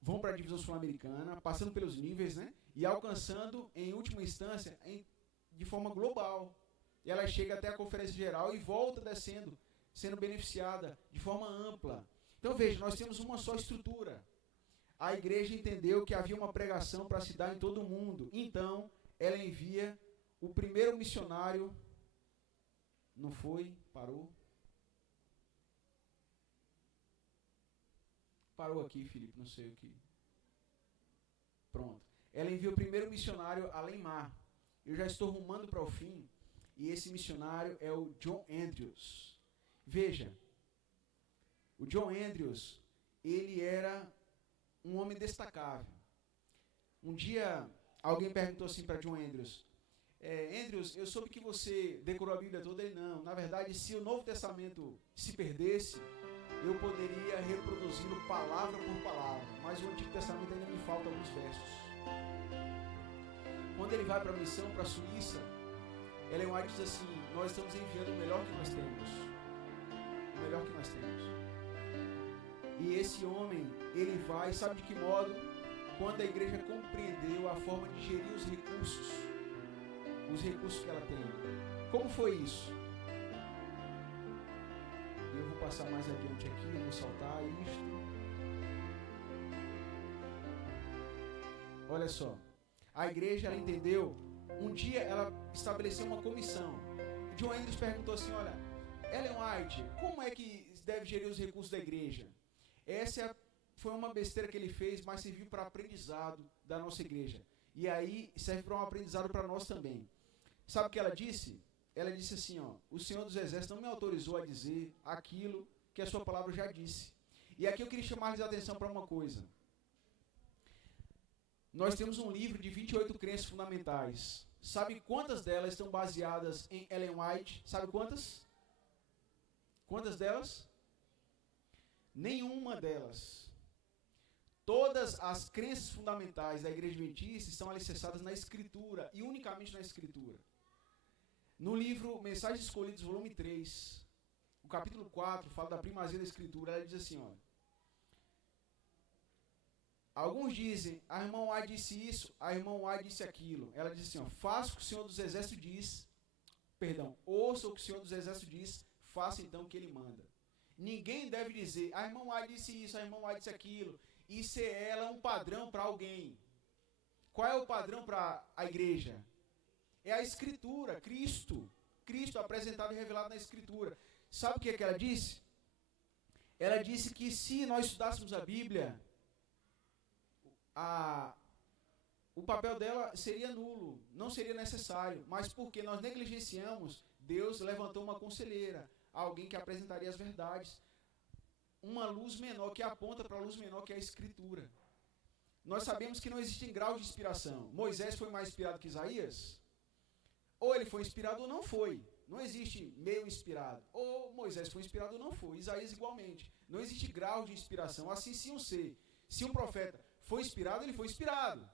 vão para a divisão sul-americana, passando pelos níveis, né? E alcançando, em última instância, de forma global. E ela chega até a conferência geral e volta descendo, sendo beneficiada de forma ampla. Então veja, nós temos uma só estrutura. A igreja entendeu que havia uma pregação para se dar em todo o mundo. Então, ela envia o primeiro missionário. Não foi? Parou? Parou aqui, Felipe, não sei o que. Pronto. Ela envia o primeiro missionário a Além-Mar. Eu já estou rumando para o fim. E esse missionário é o John Andrews. Veja, o John Andrews, ele era um homem destacável. Um dia, alguém perguntou assim para John Andrews: Andrews, eu soube que você decorou a Bíblia toda. Ele: não, na verdade, se o Novo Testamento se perdesse, eu poderia reproduzi-lo palavra por palavra, mas o Antigo Testamento ainda me falta alguns versos. Quando ele vai para a missão, para a Suíça, Ellen White diz assim: nós estamos enviando o melhor que nós temos. O melhor que nós temos. E esse homem, ele vai, sabe de que modo? Quando a igreja compreendeu a forma de gerir os recursos que ela tem. Como foi isso? Eu vou passar mais adiante aqui, eu vou saltar isto. Olha só, a igreja, ela entendeu, um dia ela estabeleceu uma comissão. John Andrews perguntou assim, olha, Ellen White, como é que deve gerir os recursos da igreja? Essa foi uma besteira que ele fez, mas serviu para aprendizado da nossa igreja. E aí serve para um aprendizado para nós também. Sabe o que ela disse? Ela disse assim, ó, o Senhor dos Exércitos não me autorizou a dizer aquilo que a sua palavra já disse. E aqui eu queria chamar-lhes a atenção para uma coisa. Nós temos um livro de 28 crenças fundamentais. Sabe quantas delas estão baseadas em Ellen White? Sabe quantas? Quantas delas? Nenhuma delas. Todas as crenças fundamentais da Igreja Adventista estão alicerçadas na Escritura, e unicamente na Escritura. No livro Mensagens Escolhidas, volume 3, o capítulo 4, fala da primazia da Escritura. Ela diz assim, olha, alguns dizem, a irmã White disse isso, a irmã White disse aquilo. Ela diz assim, ó, faça o que o Senhor dos Exércitos diz, ouça o que o Senhor dos Exércitos diz, faça então o que ele manda. Ninguém deve dizer, a irmã White disse isso, a irmã White disse aquilo, e ser ela um padrão para alguém. Qual é o padrão para a igreja? É a Escritura, Cristo apresentado e revelado na Escritura. Sabe o que ela disse? Ela disse que se nós estudássemos a Bíblia, o papel dela seria nulo, não seria necessário, mas porque nós negligenciamos, Deus levantou uma conselheira, alguém que apresentaria as verdades, uma luz menor que aponta para a luz menor que é a Escritura. Nós sabemos que não existem graus de inspiração. Moisés foi mais inspirado que Isaías? Ou ele foi inspirado ou não foi. Não existe meio inspirado. Ou Moisés foi inspirado ou não foi. Isaías igualmente. Não existe grau de inspiração. Assim se um profeta foi inspirado, ele foi inspirado.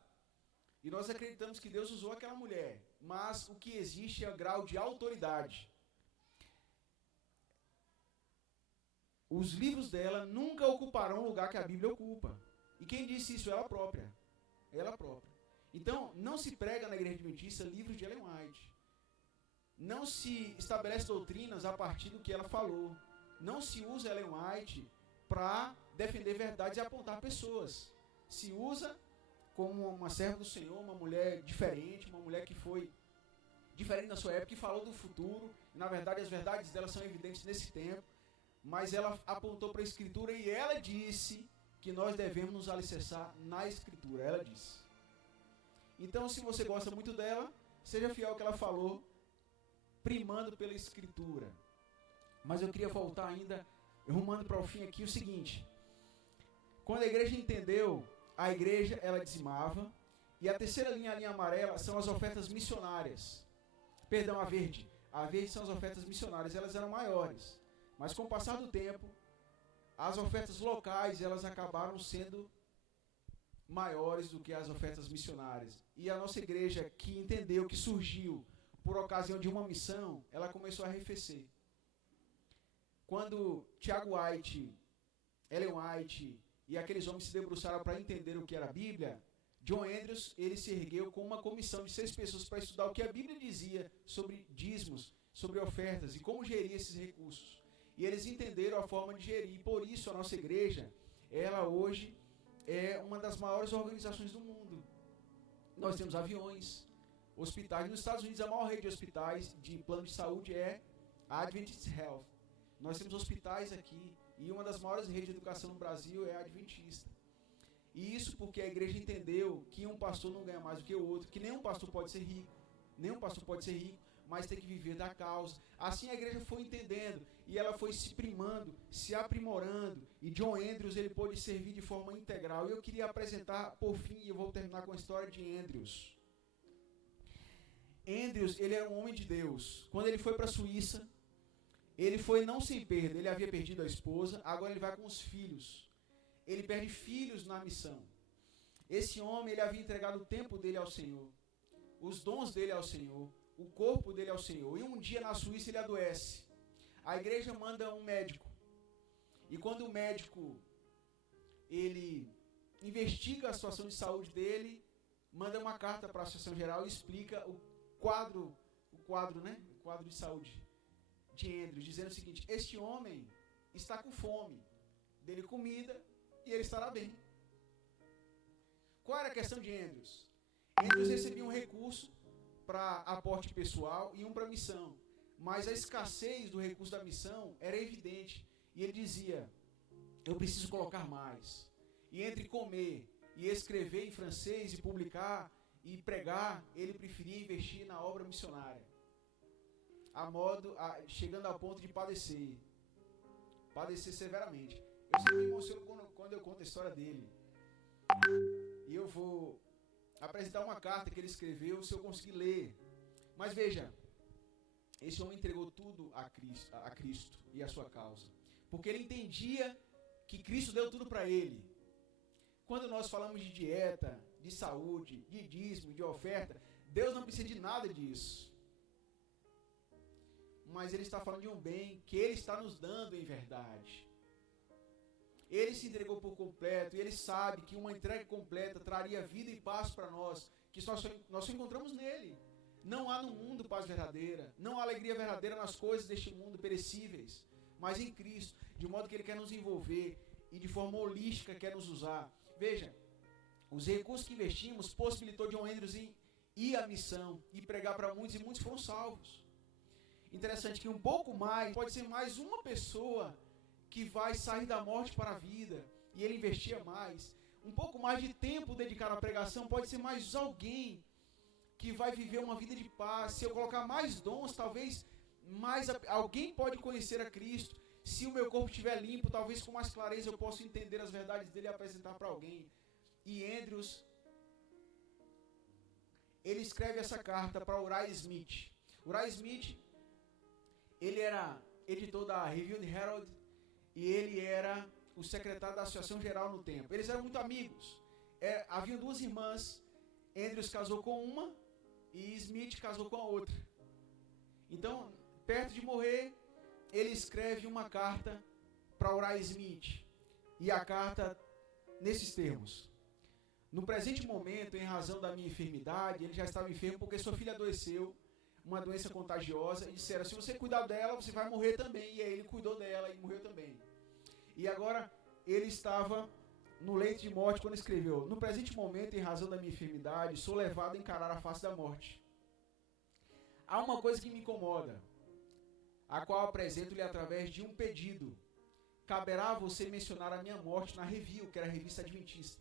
E nós acreditamos que Deus usou aquela mulher. Mas o que existe é o grau de autoridade. Os livros dela nunca ocuparão o lugar que a Bíblia ocupa. E quem disse isso? Ela própria. Ela própria. Então, não se prega na Igreja Adventista livros de Ellen White. Não se estabelece doutrinas a partir do que ela falou. Não se usa Ellen White para defender verdades e apontar pessoas. Se usa como uma serva do Senhor, uma mulher diferente, uma mulher que foi diferente na sua época, que falou do futuro. Na verdade, as verdades dela são evidentes nesse tempo. Mas ela apontou para a Escritura e ela disse que nós devemos nos alicerçar na Escritura. Ela disse. Então, se você gosta muito dela, seja fiel ao que ela falou, primando pela Escritura. Mas eu queria voltar ainda, rumando para o fim aqui, o seguinte. Quando a igreja entendeu, a igreja ela dizimava, e a terceira linha, a linha amarela, são as ofertas missionárias. Perdão, a verde. A verde são as ofertas missionárias, elas eram maiores. Mas com o passar do tempo, as ofertas locais, elas acabaram sendo maiores do que as ofertas missionárias. E a nossa igreja, que entendeu, que surgiu por ocasião de uma missão, ela começou a arrefecer. Quando Tiago White, Ellen White e aqueles homens se debruçaram para entender o que era a Bíblia, John Andrews, ele se ergueu com uma comissão de 6 pessoas para estudar o que a Bíblia dizia sobre dízimos, sobre ofertas e como gerir esses recursos. E eles entenderam a forma de gerir. E por isso a nossa igreja, ela hoje é uma das maiores organizações do mundo. Nós temos aviões, hospitais. Nos Estados Unidos, a maior rede de hospitais de plano de saúde é a Adventist Health. Nós temos hospitais aqui. E uma das maiores redes de educação no Brasil é a Adventista. E isso porque a igreja entendeu que um pastor não ganha mais do que o outro, que nenhum pastor pode ser rico. Nenhum pastor pode ser rico, mas tem que viver da causa. Assim a igreja foi entendendo e ela foi se primando, se aprimorando. E John Andrews, ele pôde servir de forma integral. E eu queria apresentar, por fim, e eu vou terminar com a história de Andrews. Andrews, ele era um homem de Deus. Quando ele foi para a Suíça, ele foi não sem perda. Ele havia perdido a esposa, agora ele vai com os filhos. Ele perde filhos na missão. Esse homem, ele havia entregado o tempo dele ao Senhor, os dons dele ao Senhor, o corpo dele ao Senhor. E um dia na Suíça ele adoece. A igreja manda um médico. E quando o médico ele investiga a situação de saúde dele, manda uma carta para a Associação Geral e explica o quadro de saúde de Andrews, dizendo o seguinte: este homem está com fome, dele comida e ele estará bem. Qual era a questão de Andrews? Andrews recebia um recurso para aporte pessoal e um para missão. Mas a escassez do recurso da missão era evidente. E ele dizia, eu preciso colocar mais. E entre comer e escrever em francês e publicar e pregar, ele preferia investir na obra missionária. Chegando ao ponto de padecer. Padecer severamente. Eu sempre me emociono quando eu conto a história dele. E eu vou apresentar uma carta que ele escreveu, se eu conseguir ler. Mas veja, esse homem entregou tudo a Cristo e a sua causa. Porque ele entendia que Cristo deu tudo para ele. Quando nós falamos de dieta, de saúde, de dízimo, de oferta, Deus não precisa de nada disso. Mas Ele está falando de um bem que Ele está nos dando em verdade. Ele se entregou por completo e Ele sabe que uma entrega completa traria vida e paz para nós, que nós só encontramos nele. Não há no mundo paz verdadeira, não há alegria verdadeira nas coisas deste mundo perecíveis, mas em Cristo, de modo que Ele quer nos envolver e de forma holística quer nos usar. Veja, os recursos que investimos possibilitou John Andrews ir à missão e pregar para muitos, e muitos foram salvos. Interessante que um pouco mais, pode ser mais uma pessoa que vai sair da morte para a vida, e ele investia mais. Um pouco mais de tempo dedicado à pregação, pode ser mais alguém que vai viver uma vida de paz. Se eu colocar mais dons, talvez mais alguém pode conhecer a Cristo. Se o meu corpo estiver limpo, talvez com mais clareza eu possa entender as verdades dele e apresentar para alguém. E Andrews, ele escreve essa carta para Uriah Smith. Uriah Smith, ele era editor da Review and Herald e ele era o secretário da Associação Geral no tempo. Eles eram muito amigos. Haviam duas irmãs, Andrews casou com uma e Smith casou com a outra. Então, perto de morrer, ele escreve uma carta para Uriah Smith. E a carta, nesses termos: no presente momento, em razão da minha enfermidade, ele já estava enfermo porque sua filha adoeceu, uma doença contagiosa, e disseram, se você cuidar dela, você vai morrer também. E aí ele cuidou dela e morreu também. E agora, ele estava no leito de morte quando escreveu, no presente momento, em razão da minha enfermidade, sou levado a encarar a face da morte. Há uma coisa que me incomoda, a qual apresento-lhe através de um pedido. Caberá a você mencionar a minha morte na Review, que era a revista adventista.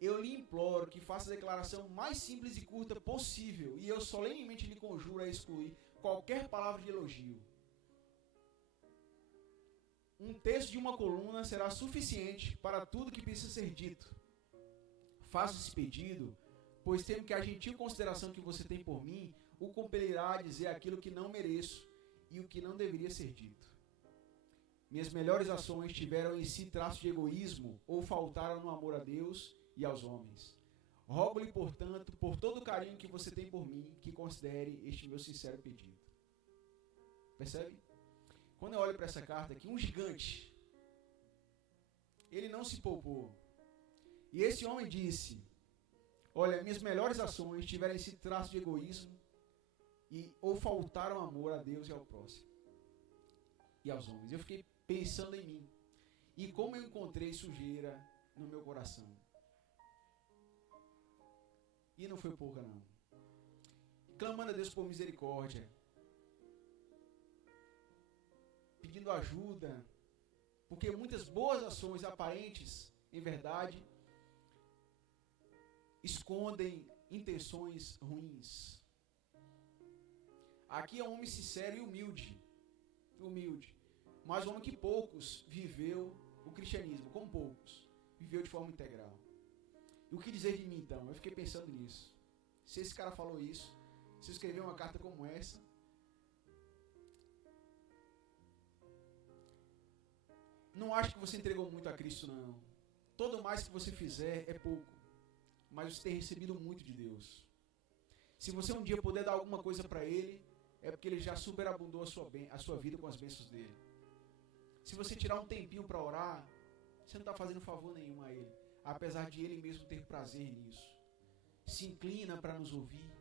Eu lhe imploro que faça a declaração mais simples e curta possível, e eu solenemente lhe conjuro a excluir qualquer palavra de elogio. Um texto de uma coluna será suficiente para tudo que precisa ser dito. Faço esse pedido, pois temo que a gentil consideração que você tem por mim o compelirá a dizer aquilo que não mereço e o que não deveria ser dito. Minhas melhores ações tiveram em si traço de egoísmo ou faltaram no amor a Deus e aos homens. Rogo-lhe, portanto, por todo o carinho que você tem por mim, que considere este meu sincero pedido. Percebe? Quando eu olho para essa carta aqui, um gigante, ele não se poupou. E esse homem disse, olha, minhas melhores ações tiveram esse traço de egoísmo ou faltaram amor a Deus e ao próximo. E aos homens. Eu fiquei pensando em mim. E como eu encontrei sujeira no meu coração. E não foi pouca não. Clamando a Deus por misericórdia. Pedindo ajuda. Porque muitas boas ações aparentes, em verdade, escondem intenções ruins. Aqui é um homem sincero e humilde. Mas um homem que poucos viveu o cristianismo, como poucos, viveu de forma integral. E o que dizer de mim então? Eu fiquei pensando nisso. Se esse cara falou isso, se escreveu uma carta como essa, não acho que você entregou muito a Cristo não. Todo mais que você fizer é pouco, mas você tem recebido muito de Deus. Se você um dia puder dar alguma coisa para Ele, é porque Ele já superabundou a sua vida com as bênçãos dEle. Se você tirar um tempinho para orar, você não está fazendo favor nenhum a Ele, apesar de Ele mesmo ter prazer nisso. Se inclina para nos ouvir,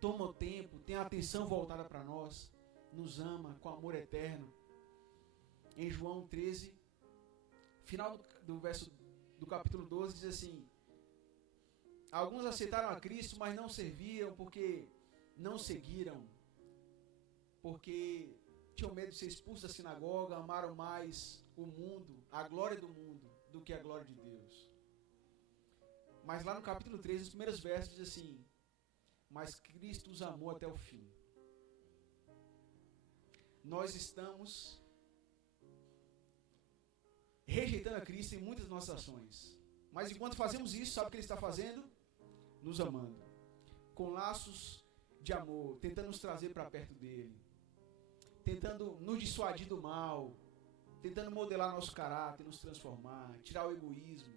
toma o tempo, tem a atenção voltada para nós, nos ama com amor eterno. Em João 13, final do verso do capítulo 12, diz assim, Alguns aceitaram a Cristo, mas não serviam porque não seguiram, porque tinham medo de ser expulsos da sinagoga, amaram mais o mundo, a glória do mundo, do que a glória de Deus. Mas lá no capítulo 3, nos primeiros versos, diz assim: mas Cristo os amou até o fim. Nós estamos rejeitando a Cristo em muitas nossas ações. Mas enquanto fazemos isso, sabe o que Ele está fazendo? Nos amando. Com laços de amor, tentando nos trazer para perto dEle. Tentando nos dissuadir do mal. Tentando modelar nosso caráter, nos transformar, tirar o egoísmo.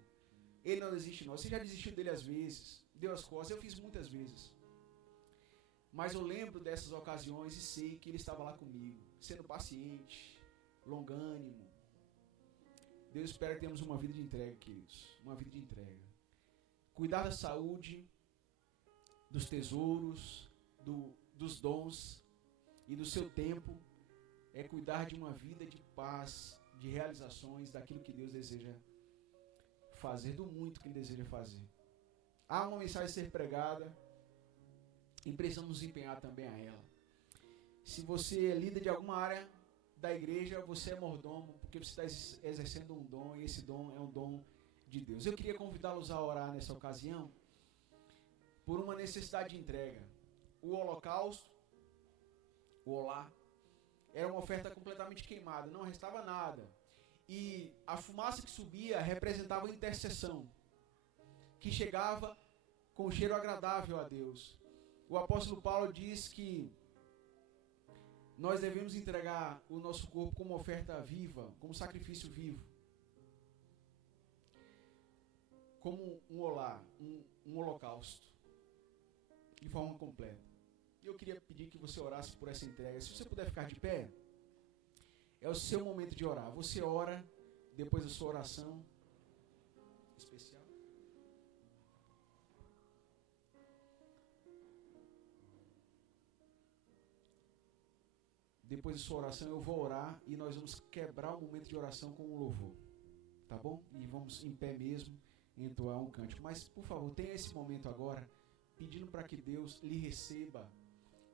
Ele não desiste de nós. Você já desistiu dele às vezes, deu as costas, eu fiz muitas vezes. Mas eu lembro dessas ocasiões e sei que Ele estava lá comigo, sendo paciente, longânimo. Deus espera que tenhamos uma vida de entrega, queridos. Uma vida de entrega. Cuidar da saúde, dos tesouros, dos dons e do seu tempo é cuidar de uma vida de paz, de realizações, daquilo que Deus deseja fazer, do muito que Ele deseja fazer. Há uma mensagem a ser pregada e precisamos nos empenhar também a ela. Se você é líder de alguma área da igreja, você é mordomo, porque você está exercendo um dom, e esse dom é um dom de Deus. Eu queria convidá-los a orar nessa ocasião por uma necessidade de entrega. O holocausto, o olá, era uma oferta completamente queimada, não restava nada. E a fumaça que subia representava a intercessão, que chegava com cheiro agradável a Deus. O apóstolo Paulo diz que nós devemos entregar o nosso corpo como oferta viva, como sacrifício vivo, como um olá, um holocausto, de forma completa. E eu queria pedir que você orasse por essa entrega. Se você puder ficar de pé, é o seu momento de orar. Você ora depois da sua oração especial. Depois da sua oração eu vou orar e nós vamos quebrar o momento de oração com um louvor. Tá bom? E vamos em pé mesmo entoar um cântico. Mas, por favor, tenha esse momento agora, pedindo para que Deus lhe receba,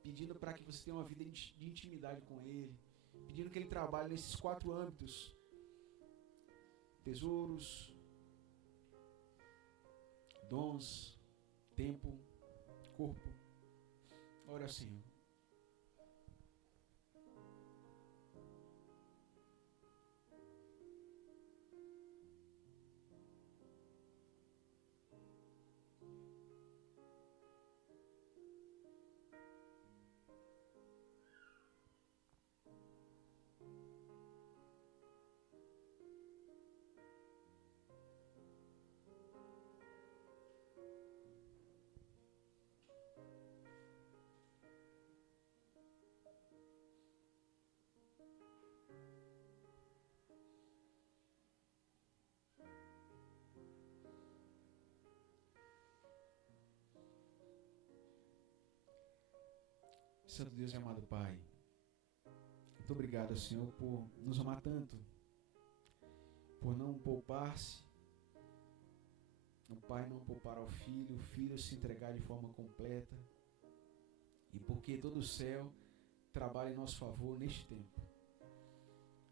pedindo para que você tenha uma vida de intimidade com Ele, pedindo que Ele trabalhe nesses 4 âmbitos: tesouros, dons, tempo, corpo. Ore ao Senhor. Santo Deus e amado Pai, muito obrigado, Senhor, por nos amar tanto, por não poupar-se, o Pai não poupar ao Filho, o Filho se entregar de forma completa, e porque todo o céu trabalha em nosso favor neste tempo.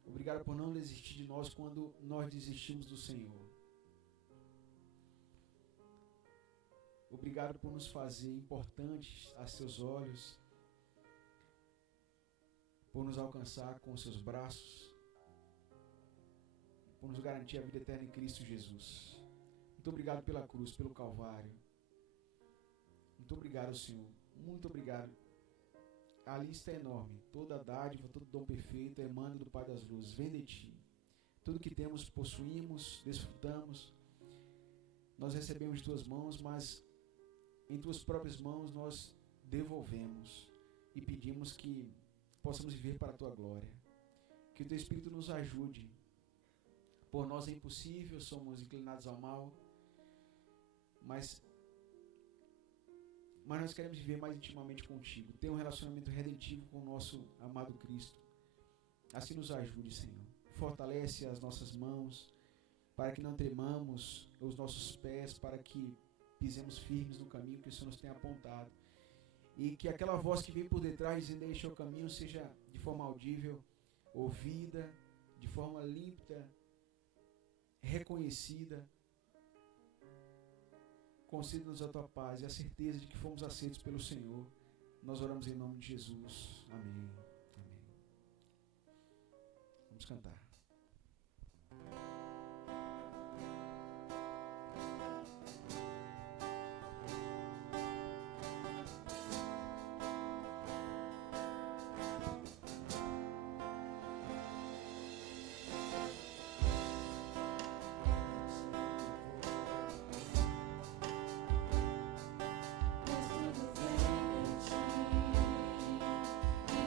Obrigado por não desistir de nós quando nós desistimos do Senhor. Obrigado por nos fazer importantes a seus olhos, por nos alcançar com os seus braços, por nos garantir a vida eterna em Cristo Jesus. Muito obrigado pela cruz, pelo Calvário. Muito obrigado, Senhor. Muito obrigado. A lista é enorme. Toda dádiva, todo dom perfeito emana do Pai das Luzes. Vem de Ti. Tudo que temos, possuímos, desfrutamos. Nós recebemos de Tuas mãos, mas em Tuas próprias mãos nós devolvemos e pedimos que possamos viver para a Tua glória. Que o Teu Espírito nos ajude. Por nós é impossível, somos inclinados ao mal, mas nós queremos viver mais intimamente contigo, ter um relacionamento redentivo com o nosso amado Cristo. Assim nos ajude, Senhor. Fortalece as nossas mãos, para que não tremamos os nossos pés, para que pisemos firmes no caminho que o Senhor nos tem apontado. E que aquela voz que vem por detrás dizendo este é o caminho seja de forma audível, ouvida, de forma límpida, reconhecida. Conceda-nos a tua paz e a certeza de que fomos aceitos pelo Senhor. Nós oramos em nome de Jesus. Amém. Amém. Vamos cantar.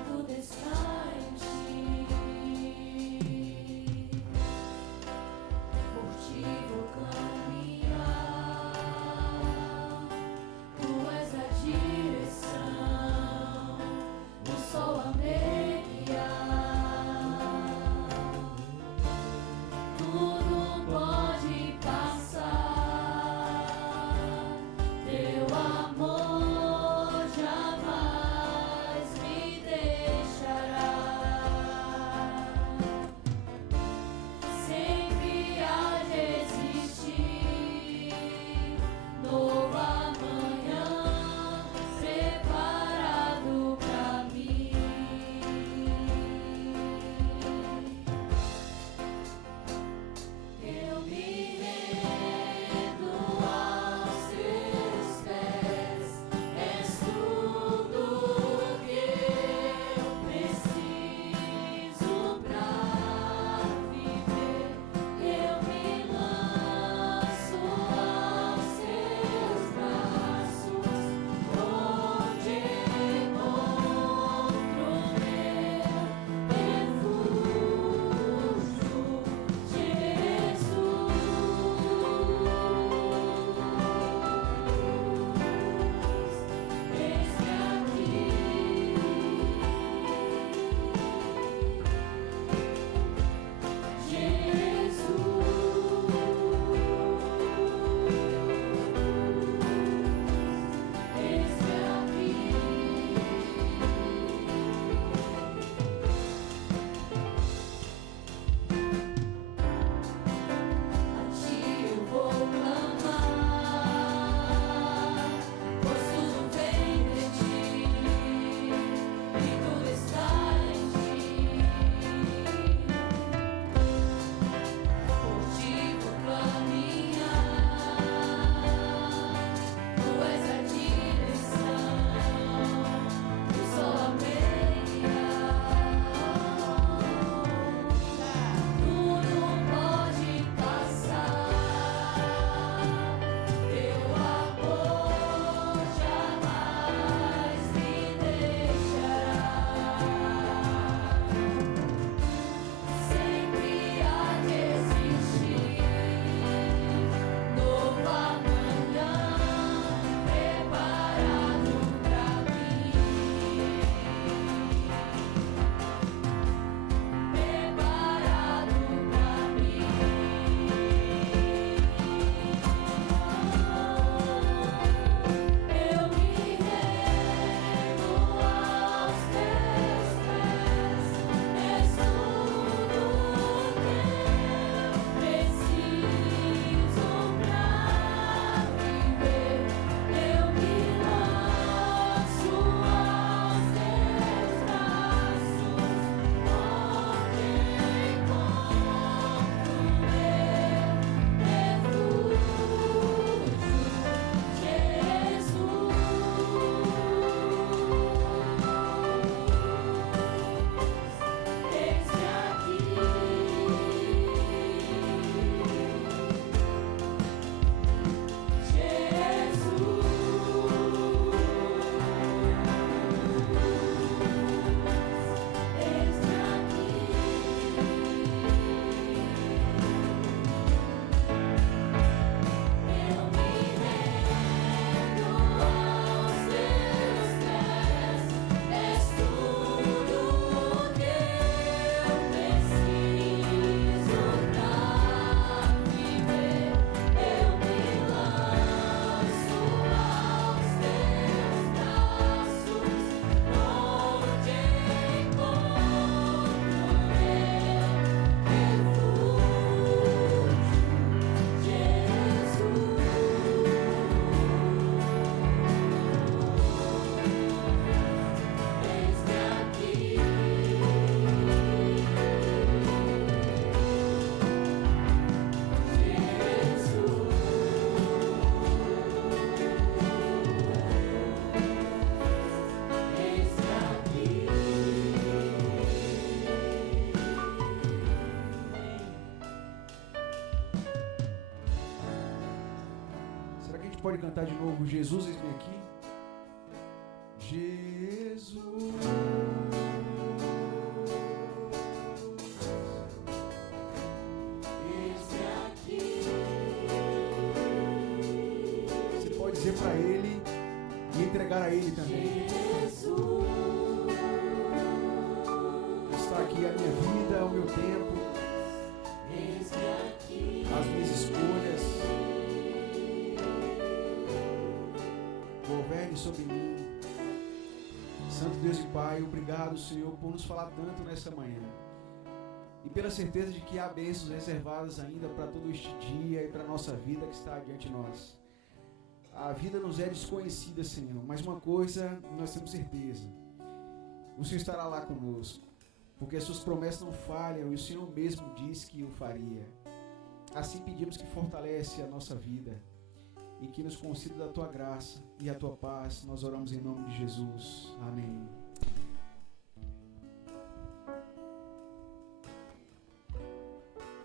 Tudo está em ti. gente pode cantar de novo, Jesus, eis-me aqui? Jesus, eis-me aqui. Você pode dizer para Ele e entregar a Ele também. Jesus, está aqui a minha vida, o meu tempo, eis-me aqui, as minhas escolhas. Governe sobre mim. Santo Deus e Pai, obrigado, Senhor, por nos falar tanto nessa manhã. E pela certeza de que há bênçãos reservadas ainda para todo este dia e para a nossa vida que está diante de nós. A vida nos é desconhecida, Senhor, mas uma coisa nós temos certeza. O Senhor estará lá conosco, porque as suas promessas não falham e o Senhor mesmo disse que o faria. Assim pedimos que fortalece a nossa vida e que nos conceda da tua graça e a tua paz. Nós oramos em nome de Jesus. Amém.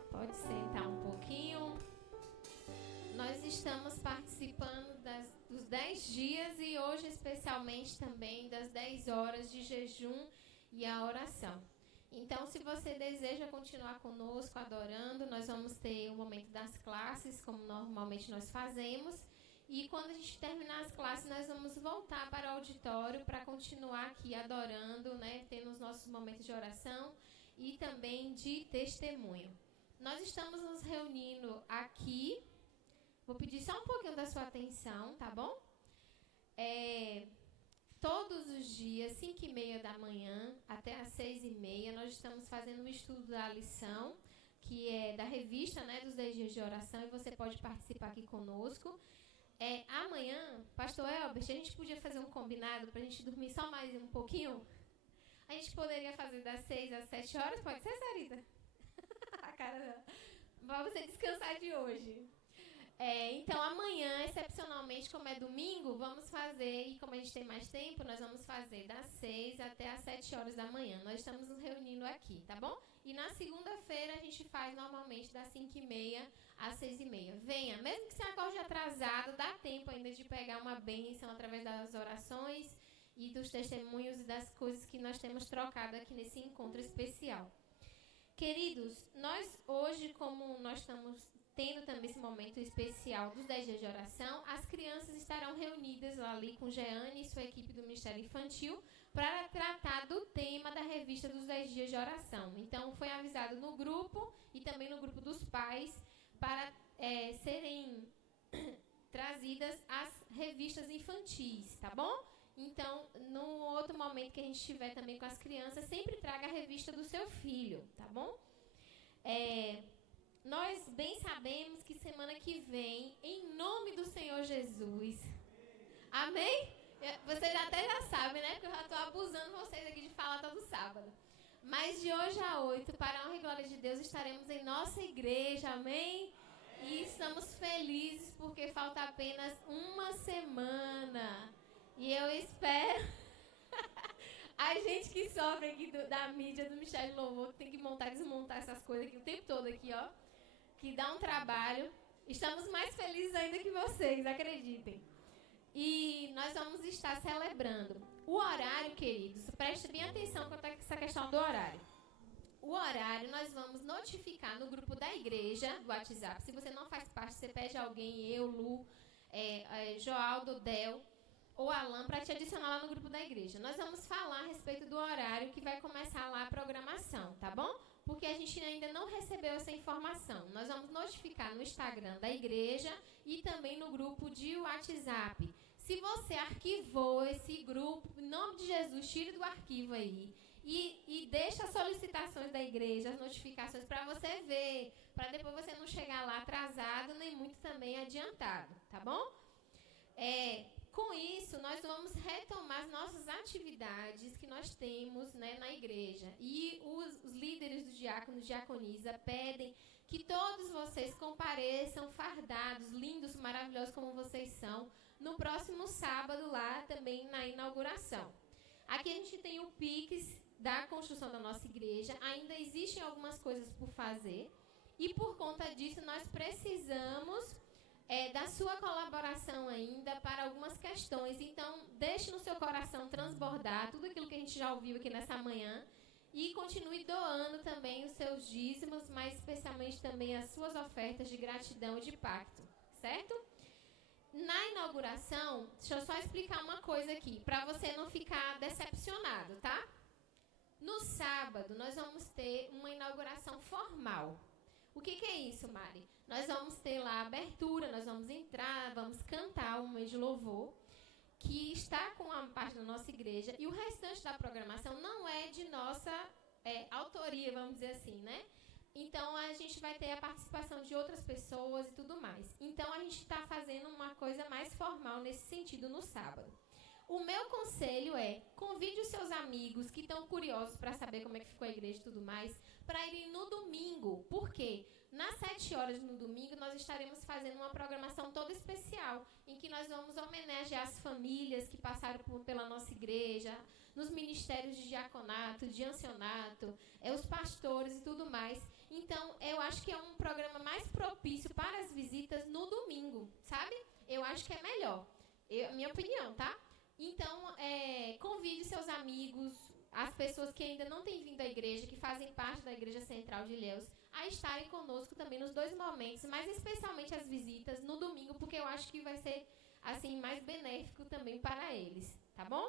Pode sentar um pouquinho. Nós estamos participando dos 10 dias e hoje especialmente também das 10 horas de jejum e a oração. Então, se você deseja continuar conosco adorando, nós vamos ter o momento das classes, como normalmente nós fazemos. E quando a gente terminar as classes, nós vamos voltar para o auditório para continuar aqui adorando, né, tendo os nossos momentos de oração e também de testemunho. Nós estamos nos reunindo aqui. Vou pedir só um pouquinho da sua atenção, tá bom? Todos os dias, 5h30 da manhã até às 6h30, nós estamos fazendo um estudo da lição, que é da revista, né, dos 10 dias de oração, e você pode participar aqui conosco. Amanhã, Pastor Elbert, a gente podia fazer um combinado para a gente dormir só mais um pouquinho? A gente poderia fazer das 6 às 7 horas? Pode ser, Sarita? A cara para você descansar de hoje. Então, amanhã, excepcionalmente, como é domingo, vamos fazer, e como a gente tem mais tempo, nós vamos fazer das 6 até às 7 horas da manhã. Nós estamos nos reunindo aqui, tá bom? E na segunda-feira a gente faz normalmente das 5h30 às 6h30. Venha, mesmo que você acorde atrasado, dá tempo ainda de pegar uma bênção através das orações e dos testemunhos e das coisas que nós temos trocado aqui nesse encontro especial. Queridos, nós hoje, como nós estamos tendo também esse momento especial dos 10 dias de oração, as crianças estarão reunidas ali com Jeane e sua equipe do Ministério Infantil para tratar do tema da revista dos 10 dias de oração. Então, foi avisado no grupo e também no grupo dos pais para serem trazidas as revistas infantis, tá bom? Então, no outro momento que a gente estiver também com as crianças, sempre traga a revista do seu filho, tá bom? Nós bem sabemos que semana que vem, em nome do Senhor Jesus, amém? Vocês até já sabem, né? Porque eu já estou abusando vocês aqui de falar todo sábado. Mas de hoje a 8, para a honra e glória de Deus, estaremos em nossa igreja, amém? E estamos felizes porque falta apenas uma semana. E eu espero... A gente que sofre aqui da mídia, do Ministério de Louvor, tem que montar e desmontar essas coisas aqui o tempo todo aqui, ó. Que dá um trabalho. Estamos mais felizes ainda que vocês, acreditem. E nós vamos estar celebrando. O horário, queridos, preste bem atenção quanto a essa questão do horário. O horário nós vamos notificar no grupo da igreja, do WhatsApp. Se você não faz parte, você pede alguém, eu, Lu, Joaldo, Del ou Alan, para te adicionar lá no grupo da igreja. Nós vamos falar a respeito do horário que vai começar lá a programação, tá bom? Porque a gente ainda não recebeu essa informação. Nós vamos notificar no Instagram da igreja e também no grupo de WhatsApp. Se você arquivou esse grupo, em nome de Jesus, tire do arquivo aí. E deixa as solicitações da igreja, as notificações para você ver, para depois você não chegar lá atrasado, nem muito também adiantado, tá bom? Com isso, nós vamos retomar as nossas atividades que nós temos, né, na igreja. E os líderes dos diáconos e diaconisa pedem que todos vocês compareçam fardados, lindos, maravilhosos como vocês são, no próximo sábado lá também na inauguração. Aqui a gente tem o Pix da construção da nossa igreja. Ainda existem algumas coisas por fazer. E por conta disso, nós precisamos da sua colaboração ainda para algumas questões. Então, deixe no seu coração transbordar tudo aquilo que a gente já ouviu aqui nessa manhã e continue doando também os seus dízimos, mas especialmente também as suas ofertas de gratidão e de pacto, certo? Na inauguração, deixa eu só explicar uma coisa aqui, para você não ficar decepcionado, tá? No sábado, nós vamos ter uma inauguração formal. O que é isso, Mari? Nós vamos ter lá a abertura, nós vamos entrar, vamos cantar um momento de louvor, que está com a parte da nossa igreja, e o restante da programação não é de nossa autoria, vamos dizer assim, né? Então, a gente vai ter a participação de outras pessoas e tudo mais. Então, a gente está fazendo uma coisa mais formal nesse sentido no sábado. O meu conselho é, convide os seus amigos que estão curiosos para saber como é que ficou a igreja e tudo mais, para irem no domingo. Por quê? Nas 7 horas no domingo, nós estaremos fazendo uma programação toda especial, em que nós vamos homenagear as famílias que passaram pela nossa igreja, nos ministérios de diaconato, de ancianato, os pastores e tudo mais. Então, eu acho que é um programa mais propício para as visitas no domingo, sabe? Eu acho que é melhor. Minha opinião, tá? Então, convide seus amigos, as pessoas que ainda não têm vindo à igreja, que fazem parte da Igreja Central de Ilhéus, a estarem conosco também nos 2 momentos, mas especialmente as visitas no domingo, porque eu acho que vai ser assim mais benéfico também para eles, tá bom?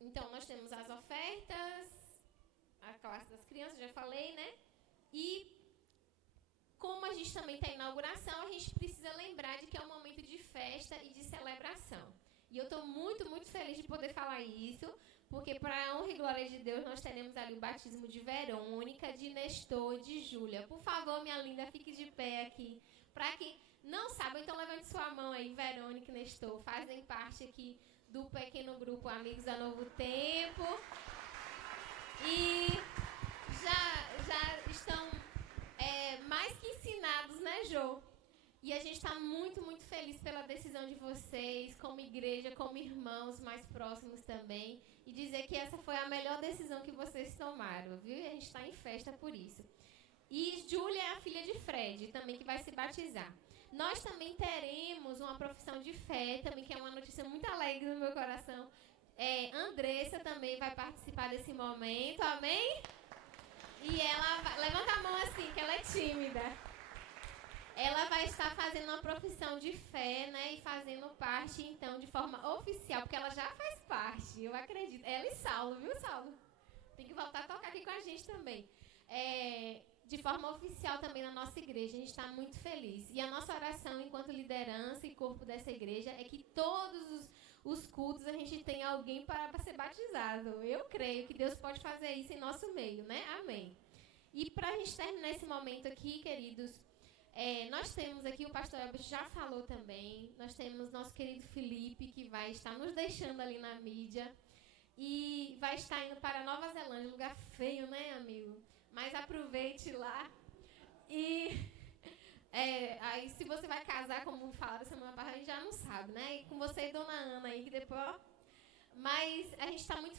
Então, nós temos as ofertas, a classe das crianças, já falei, né? E como a gente também tem inauguração, a gente precisa lembrar de que é um momento de festa e de celebração. E eu estou muito, muito feliz de poder falar isso, porque para a honra e glória de Deus, nós teremos ali o batismo de Verônica, de Nestor, de Júlia. Por favor, minha linda, fique de pé aqui. Para quem não sabe, então levante sua mão aí, Verônica e Nestor, fazem parte aqui do pequeno grupo Amigos a Novo Tempo. E já estão mais que ensinados, né, Jô? E a gente está muito, muito feliz pela decisão de vocês, como igreja, como irmãos mais próximos também. E dizer que essa foi a melhor decisão que vocês tomaram, viu? E a gente está em festa por isso. E Júlia é a filha de Fred, também, que vai se batizar. Nós também teremos uma profissão de fé, também, que é uma notícia muito alegre no meu coração. Andressa também vai participar desse momento, amém? E ela, levanta a mão assim, que ela é tímida. Ela vai estar fazendo uma profissão de fé, né? E fazendo parte, então, de forma oficial, porque ela já faz parte, eu acredito. Ela e Saulo, viu, Saulo? Tem que voltar a tocar aqui com a gente também. De forma oficial também na nossa igreja, a gente está muito feliz. E a nossa oração, enquanto liderança e corpo dessa igreja, é que todos os cultos a gente tenha alguém para ser batizado. Eu creio que Deus pode fazer isso em nosso meio, né? Amém. E para a gente terminar esse momento aqui, queridos, nós temos aqui, o pastor Elber já falou também, nós temos nosso querido Felipe, que vai estar nos deixando ali na mídia, e vai estar indo para Nova Zelândia, lugar feio, né, amigo? Mas aproveite lá. E aí, se você vai casar, como falaram semana passada, a gente já não sabe, né? E com você e Dona Ana aí, que depois... Mas a gente está muito